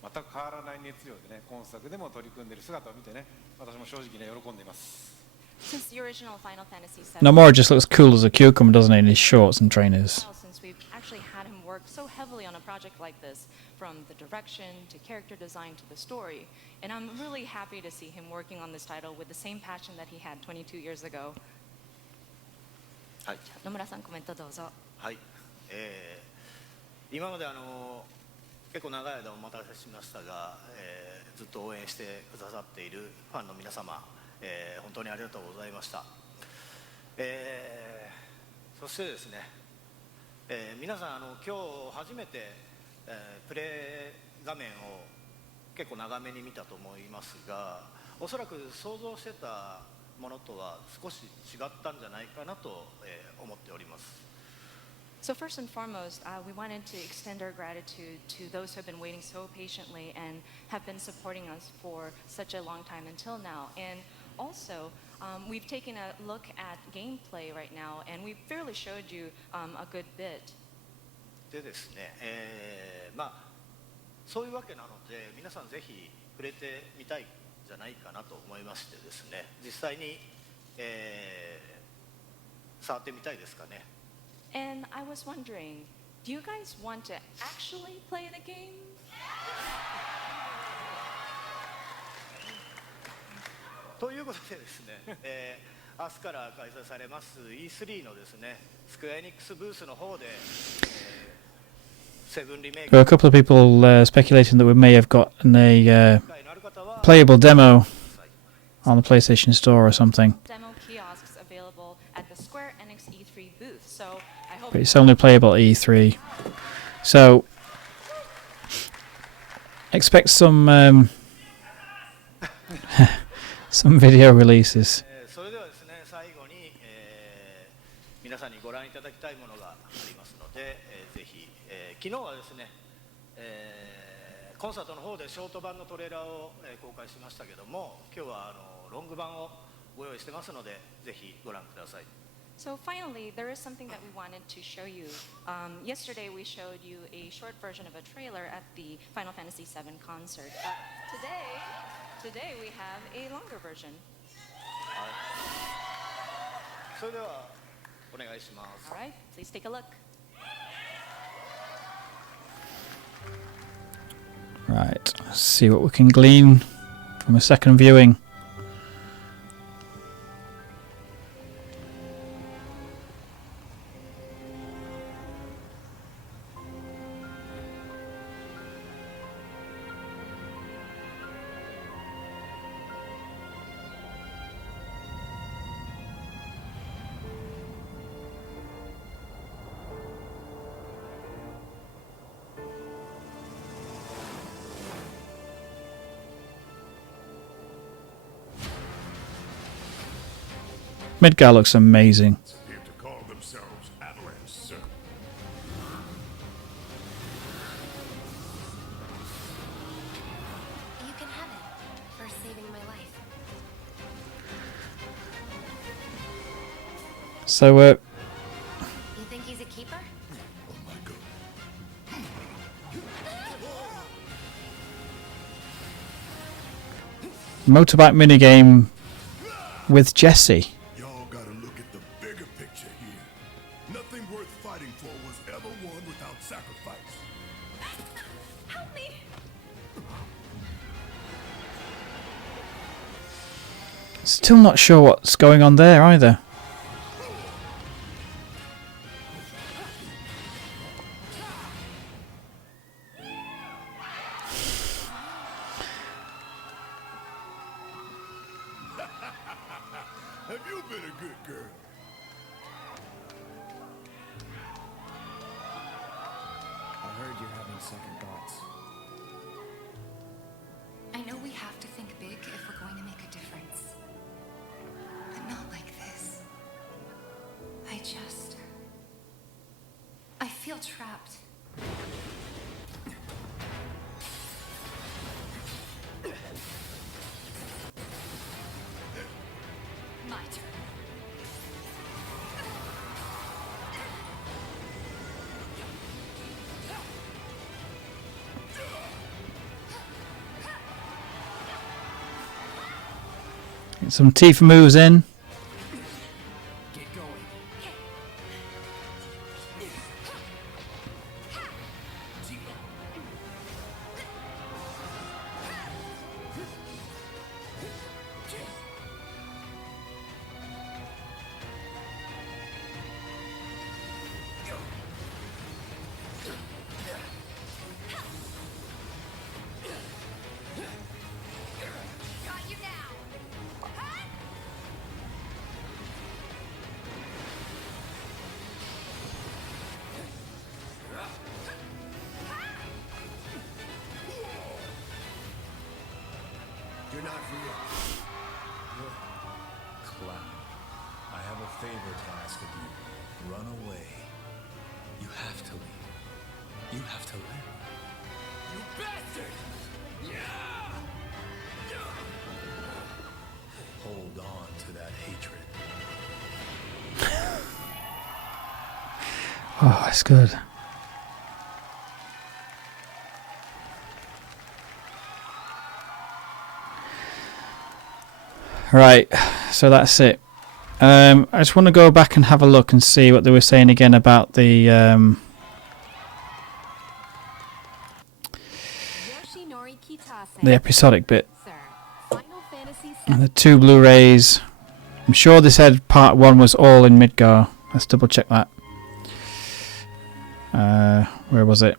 全く変わらない熱量でね、今作でも取り組んでいる姿を見てね、私も正直ね、喜んでいます。Since the original Final Fantasy VII, Nomura just looks cool as a cucumber, doesn't he, in his shorts and trainers. Since we've actually had him work so heavily on a project like this, from the direction to character design to the story, and I'm really happy to see him working on this title with the same passion that he had 22 years ago. はい。野村さん、コメントどうぞ。はい。今まで結構長い間お待たせしましたが、ずっと応援してくださっているファンの皆様、本当にありがとうございました。そしてですね、皆さん今日初めて、プレイ画面を結構長めに見たと思いますが、おそらく想像してたものとは少し違ったんじゃないかなと、思っております。So first and foremost, we wanted to extend our gratitude to those who have been waiting so patiently and have been supporting us for such a long time until now. And also, we've taken a look at gameplay right now, and we fairly showed you a good bit. でですね、そういうわけなので、皆さんぜひ触れてみたいんじゃないかなと思いましてですね、実際に、触ってみたいですかね。And I was wondering, do you guys want to actually play the game? ということでですね、明日から開催されます E3 のですね、スクエアエニックスブースの方で、セブンリメイク。There were a couple of people speculating that we may have gotten a playable demo on the PlayStation Store or something. Demo kiosks available at the Square Enix E3 booth. So I hope. But it's only playable at E3. So expect some some video releases. それではですね、最後に、皆さんにご覧いただきたいものがありますので、ぜひ、昨日はですね、コンサートの方でショート版のトレーラーを、公開しましたけども、今日はロング版をご用意してますので、ぜひご覧ください。So finally, there is something that we wanted to show you. Yesterday, we showed you a short version of a trailer at the Final Fantasy VII concert. Today we have a longer version. それではお願いします。 All right, please take a look. Right, let's see what we can glean from a second viewing. Midgar looks amazing. Appear to call themselves Avalanche, sir. So, You think he's a keeper? motorbike minigame with Jesse. Y'all gotta look at the bigger picture here. Nothing worth fighting for was ever won without sacrifice. Help me! Still not sure what's going on there either. Have you been a good girl? I heard you're having second thoughts. I know we have to think big if we're going to make a difference. But not like this. I feel trapped. My turn. Get some Tifa moves in. Get going. Got you now. You're not real. Clown, I have a favor to ask of you. Run away. You have to leave. You have to live. You bastard! Hold on to that hatred. Oh, that's good. Right, so that's it. I just want to go back and have a look and see what they were saying again about the episodic bit. And the 2 Blu-rays. I'm sure they said part 1 was all in Midgar. Let's double check that. Where was it?22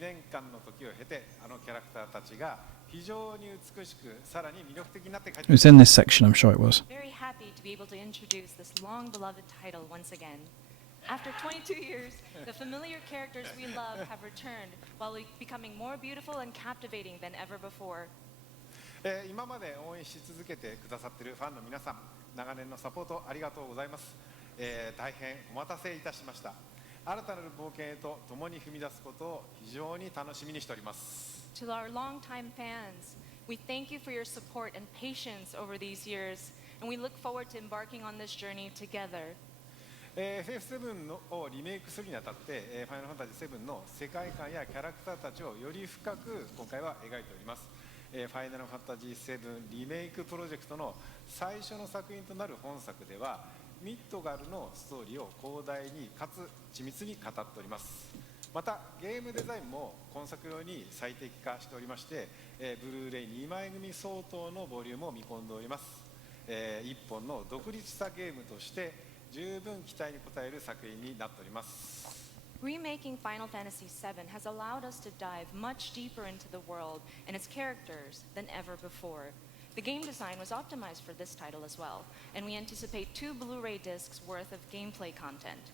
年間の時を経て、あのキャラクターたちが非常に美しく、さらに魅力的になって帰って It was in this section, I'm sure it was. Very happy to be able to introduce this long-beloved title once again. After 22 years, the familiar characters we love have returned while becoming more beautiful and captivating than ever before. 今まで応援し続けてくださっているファンの皆さん、長年のサポートありがとうございます。大変お待たせいたしました。新たなる冒険へと共に踏み出すことを非常に楽しみにしております。To our longtime fans, we thank you for your support and patience over these years, and we look forward to embarking on this journey together. FF7 をリメイクするにあたって、ファイナルファンタジー7の世界観やキャラクターたちをより深く今回は描いております。ファイナルファンタジー7リメイクプロジェクトの最初の作品となる本作では、ミッドガルのストーリーを広大にかつ緻密に語っております。またゲームデザインも今作用に最適化しておりまして、ブルーレイ2枚組相当のボリュームを見込んでおります。一本の独立したゲームとして十分期待に応える作品になっております。Remaking Final Fantasy VII has allowed us to dive much deeper into the world and its characters than ever before. The game design was optimized for this title as well, and we anticipate 2 Blu-ray discs worth of gameplay content.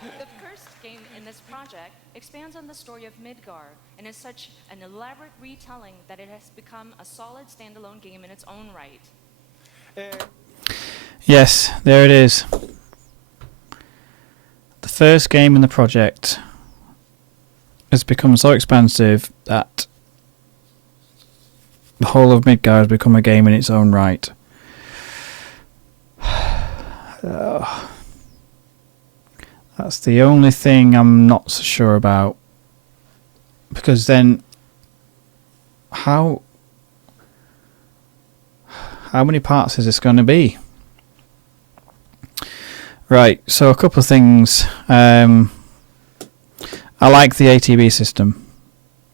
The first game in this project expands on the story of Midgar and is such an elaborate retelling that it has become a solid standalone game in its own right. Yes, there it is. first game in the project has become so expansive that the whole of Midgar has become a game in its own right. That's the only thing I'm not so sure about. Because then, how many parts is this going to be? Right, so a couple of things. I like the ATB system.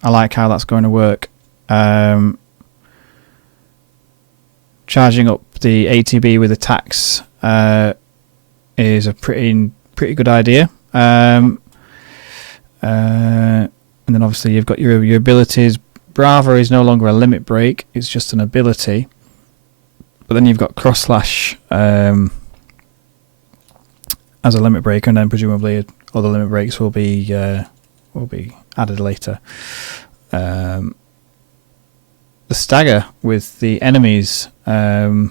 I like how that's going to work. Charging up the ATB with attacks is a pretty good idea. And then obviously you've got your abilities. Brava is no longer a limit break; it's just an ability. But then you've got cross slash as a limit break, and then presumably other limit breaks will be added later. The stagger with the enemies, as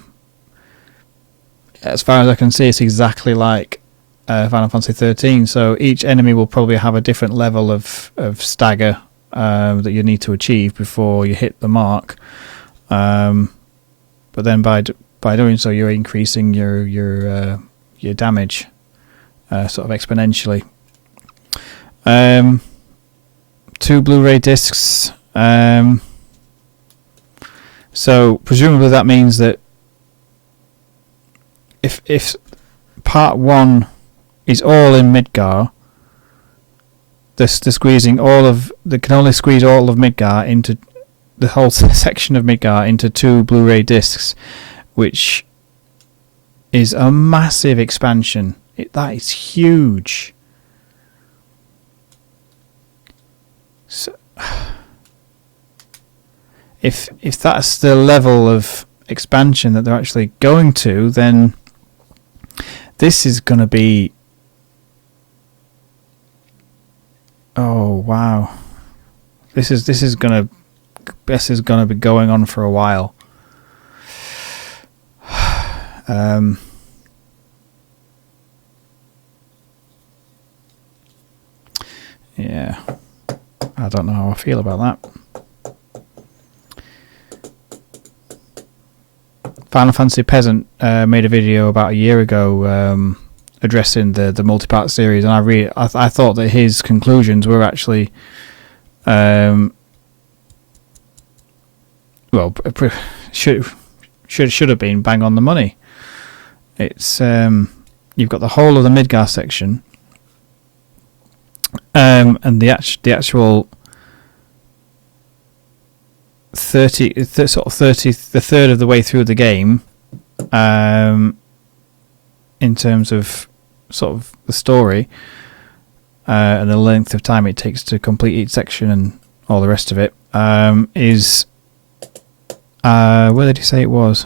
far as I can see, it's exactly like Final Fantasy 13. So each enemy will probably have a different level of stagger that you need to achieve before you hit the mark. But then by doing so, you're increasing your damage sort of exponentially. 2 Blu-ray discs. So presumably that means that if part 1 is all in Midgar, they're squeezing they can only squeeze all of Midgar into the whole section of Midgar into 2 Blu-ray discs, which is a massive expansion. That is huge. So, if that's the level of expansion that they're actually going to, then this is going to be... Oh wow! This is going to be going on for a while. Yeah, I don't know how I feel about that. Final Fantasy Peasant made a video about a year ago addressing the multi-part series, and I thought that his conclusions were actually should have been bang on the money. It's you've got the whole of the Midgar section, and the actual 30, the third of the way through the game, in terms of sort of the story and the length of time it takes to complete each section and all the rest of it, is where did he say it was?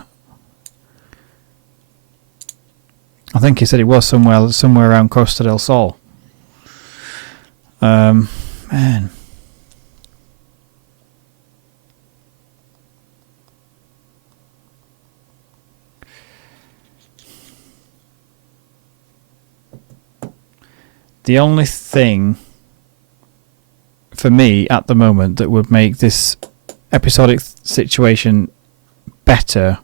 I think he said it was somewhere around Costa del Sol. Man. The only thing for me at the moment that would make this episodic situation better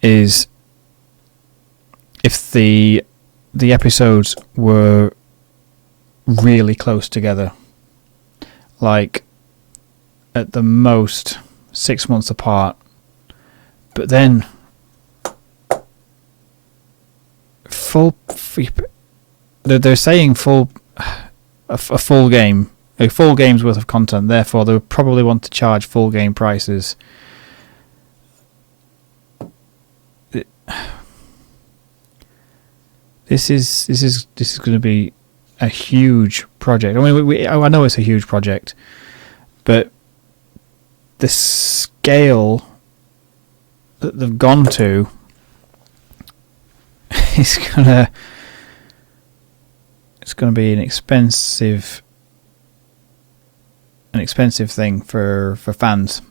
is if the episodes were really close together, like at the most 6 months apart, but then they're saying a full game's worth of content, therefore they would probably want to charge full game prices. This is going to be a huge project. I mean, I know it's a huge project, but the scale that they've gone to it's gonna be an expensive thing for fans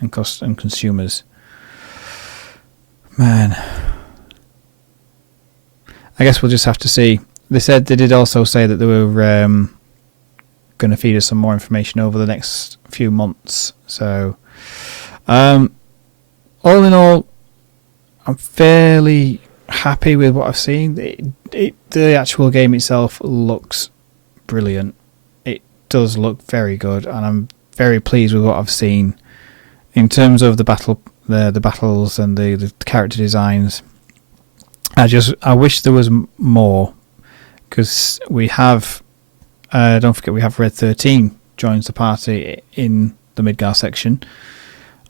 and consumers. Man, I guess we'll just have to see. They did also say that they were going to feed us some more information over the next few months. So, all in all, I'm fairly happy with what I've seen. The actual game itself looks brilliant. It does look very good, and I'm very pleased with what I've seen in terms of the battles and the character designs. I wish there was more, because we have don't forget we have Red 13 joins the party in the Midgar section.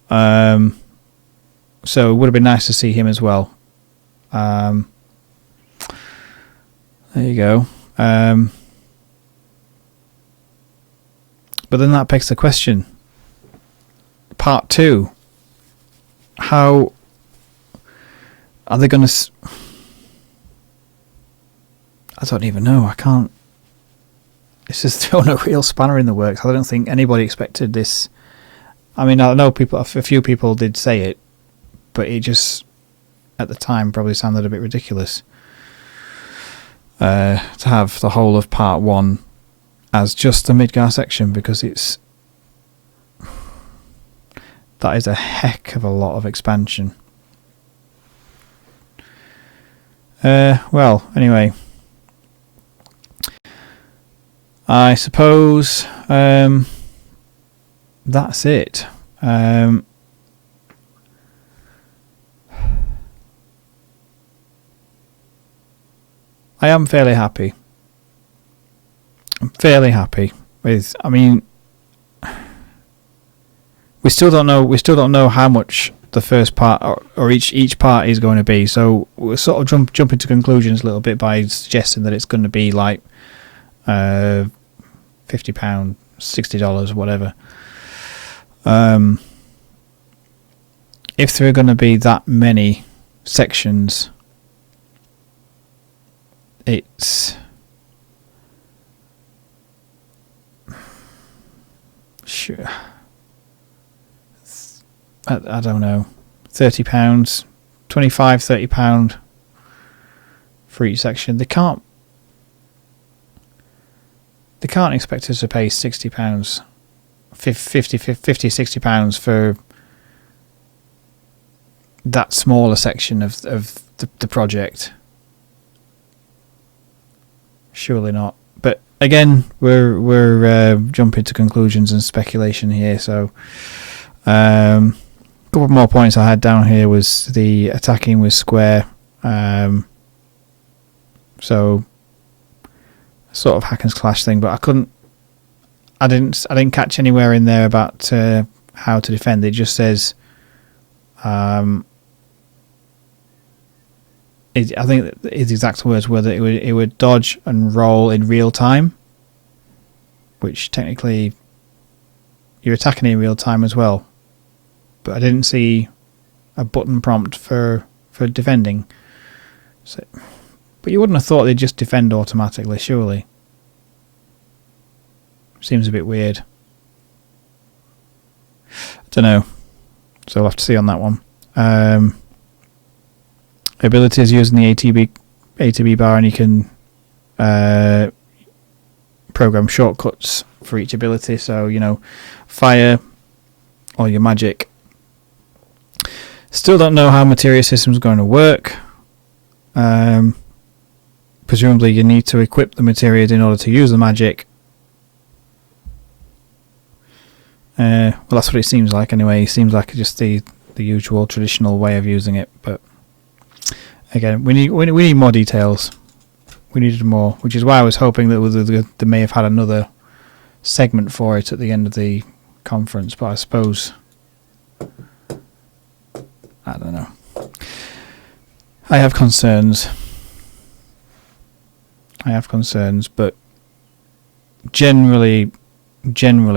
So it would have been nice to see him as well. There you go. But then that begs the question. Part 2. How are they going to... I don't even know. I can't... It's just throwing a real spanner in the works. I don't think anybody expected this. I mean, I know a few people did say it, but it just, at the time, probably sounded a bit ridiculous. To have the whole of Part 1 as just the Midgar section, because that is a heck of a lot of expansion. Well, anyway, I suppose that's it. I am fairly happy. I'm fairly happy with. I mean, we still don't know how much the first part or each part is going to be. So we're sort of jumping to conclusions a little bit by suggesting that it's going to be like £50, $60, whatever. If there are going to be that many sections, it's sure. I don't know, £30, £25, £30 for each section. They can't expect us to pay £60, 50, £60 for that smaller section of the project. Surely not. But again, we're jumping to conclusions and speculation here. So, a couple more points I had down here was the attacking with Square. So, sort of hack and slash thing, but I didn't catch anywhere in there about how to defend. It just says, I think his exact words were that it would dodge and roll in real time, which technically you're attacking in real time as well. But I didn't see a button prompt for defending. So, but you wouldn't have thought they'd just defend automatically, surely. Seems a bit weird. Don't know. So we'll have to see on that one. Abilities using the ATB bar, and you can program shortcuts for each ability. So, fire or your magic. Still don't know how materia system is going to work. Presumably you need to equip the materia in order to use the magic. Well, that's what it seems like anyway. It seems like just the usual traditional way of using it. But again, we need more details. We needed more, which is why I was hoping that they may have had another segment for it at the end of the conference. But I suppose, I don't know. I have concerns, but generally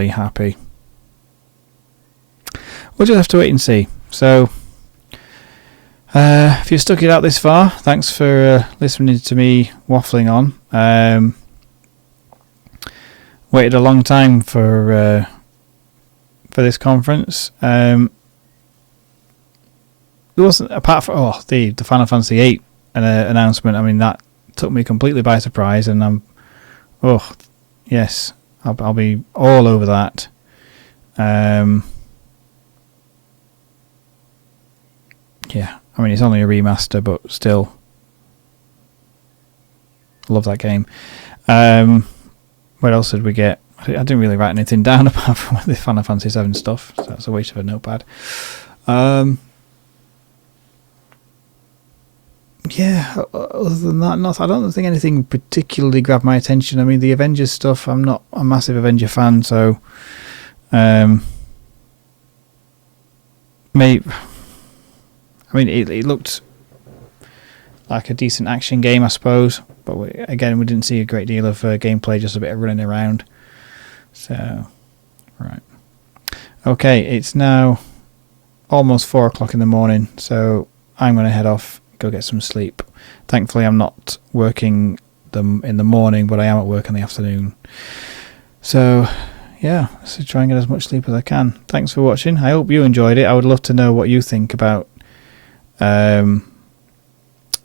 happy. We'll just have to wait and see. So, if you stuck it out this far, thanks for listening to me waffling on. Waited a long time for this conference. There wasn't, apart from the Final Fantasy VIII announcement. I mean, that took me completely by surprise, and yes, I'll be all over that. Yeah, I mean, it's only a remaster, but still, love that game. What else did we get? I didn't really write anything down apart from the Final Fantasy VII stuff, so that's a waste of a notepad. Yeah, other than that, I don't think anything particularly grabbed my attention. I mean, the Avengers stuff, I'm not a massive Avenger fan, so it looked like a decent action game, I suppose, but we didn't see a great deal of gameplay, just a bit of running around. So, right. Okay, it's now almost 4 o'clock in the morning, so I'm going to head off, go get some sleep. Thankfully, I'm not working in the morning, but I am at work in the afternoon. So, yeah, let's try and get as much sleep as I can. Thanks for watching. I hope you enjoyed it. I would love to know what you think about all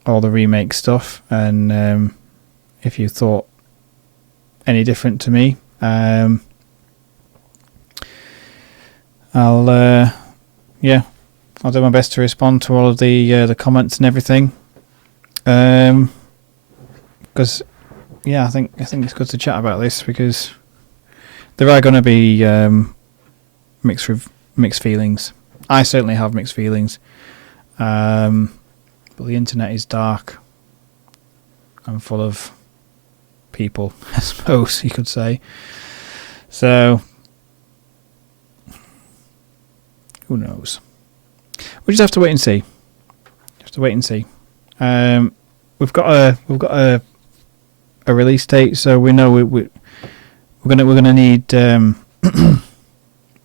the remake stuff, and if you thought any different to me. I'll do my best to respond to all of the comments and everything. Because I think it's good to chat about this, because there are going to be mixed feelings. I certainly have mixed feelings. But the internet is dark and full of people, I suppose you could say. So, who knows? We just have to wait and see. We've got a release date, so we know we're gonna need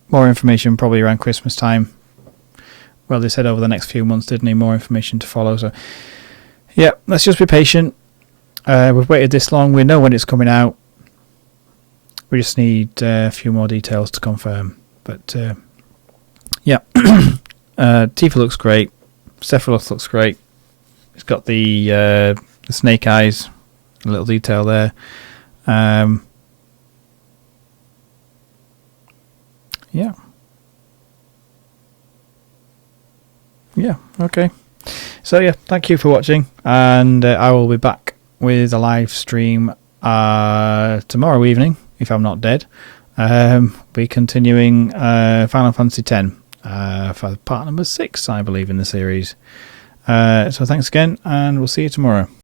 more information probably around Christmas time. Well, they said over the next few months, didn't they? More information to follow. So, yeah, let's just be patient. We've waited this long. We know when it's coming out. We just need a few more details to confirm. But, yeah. Tifa looks great. Sephiroth looks great. It's got the snake eyes. A little detail there. Yeah. Yeah, okay. So yeah, thank you for watching, and I will be back with a live stream tomorrow evening, if I'm not dead. Be continuing Final Fantasy X for part number 6, I believe, in the series. So thanks again, and we'll see you tomorrow.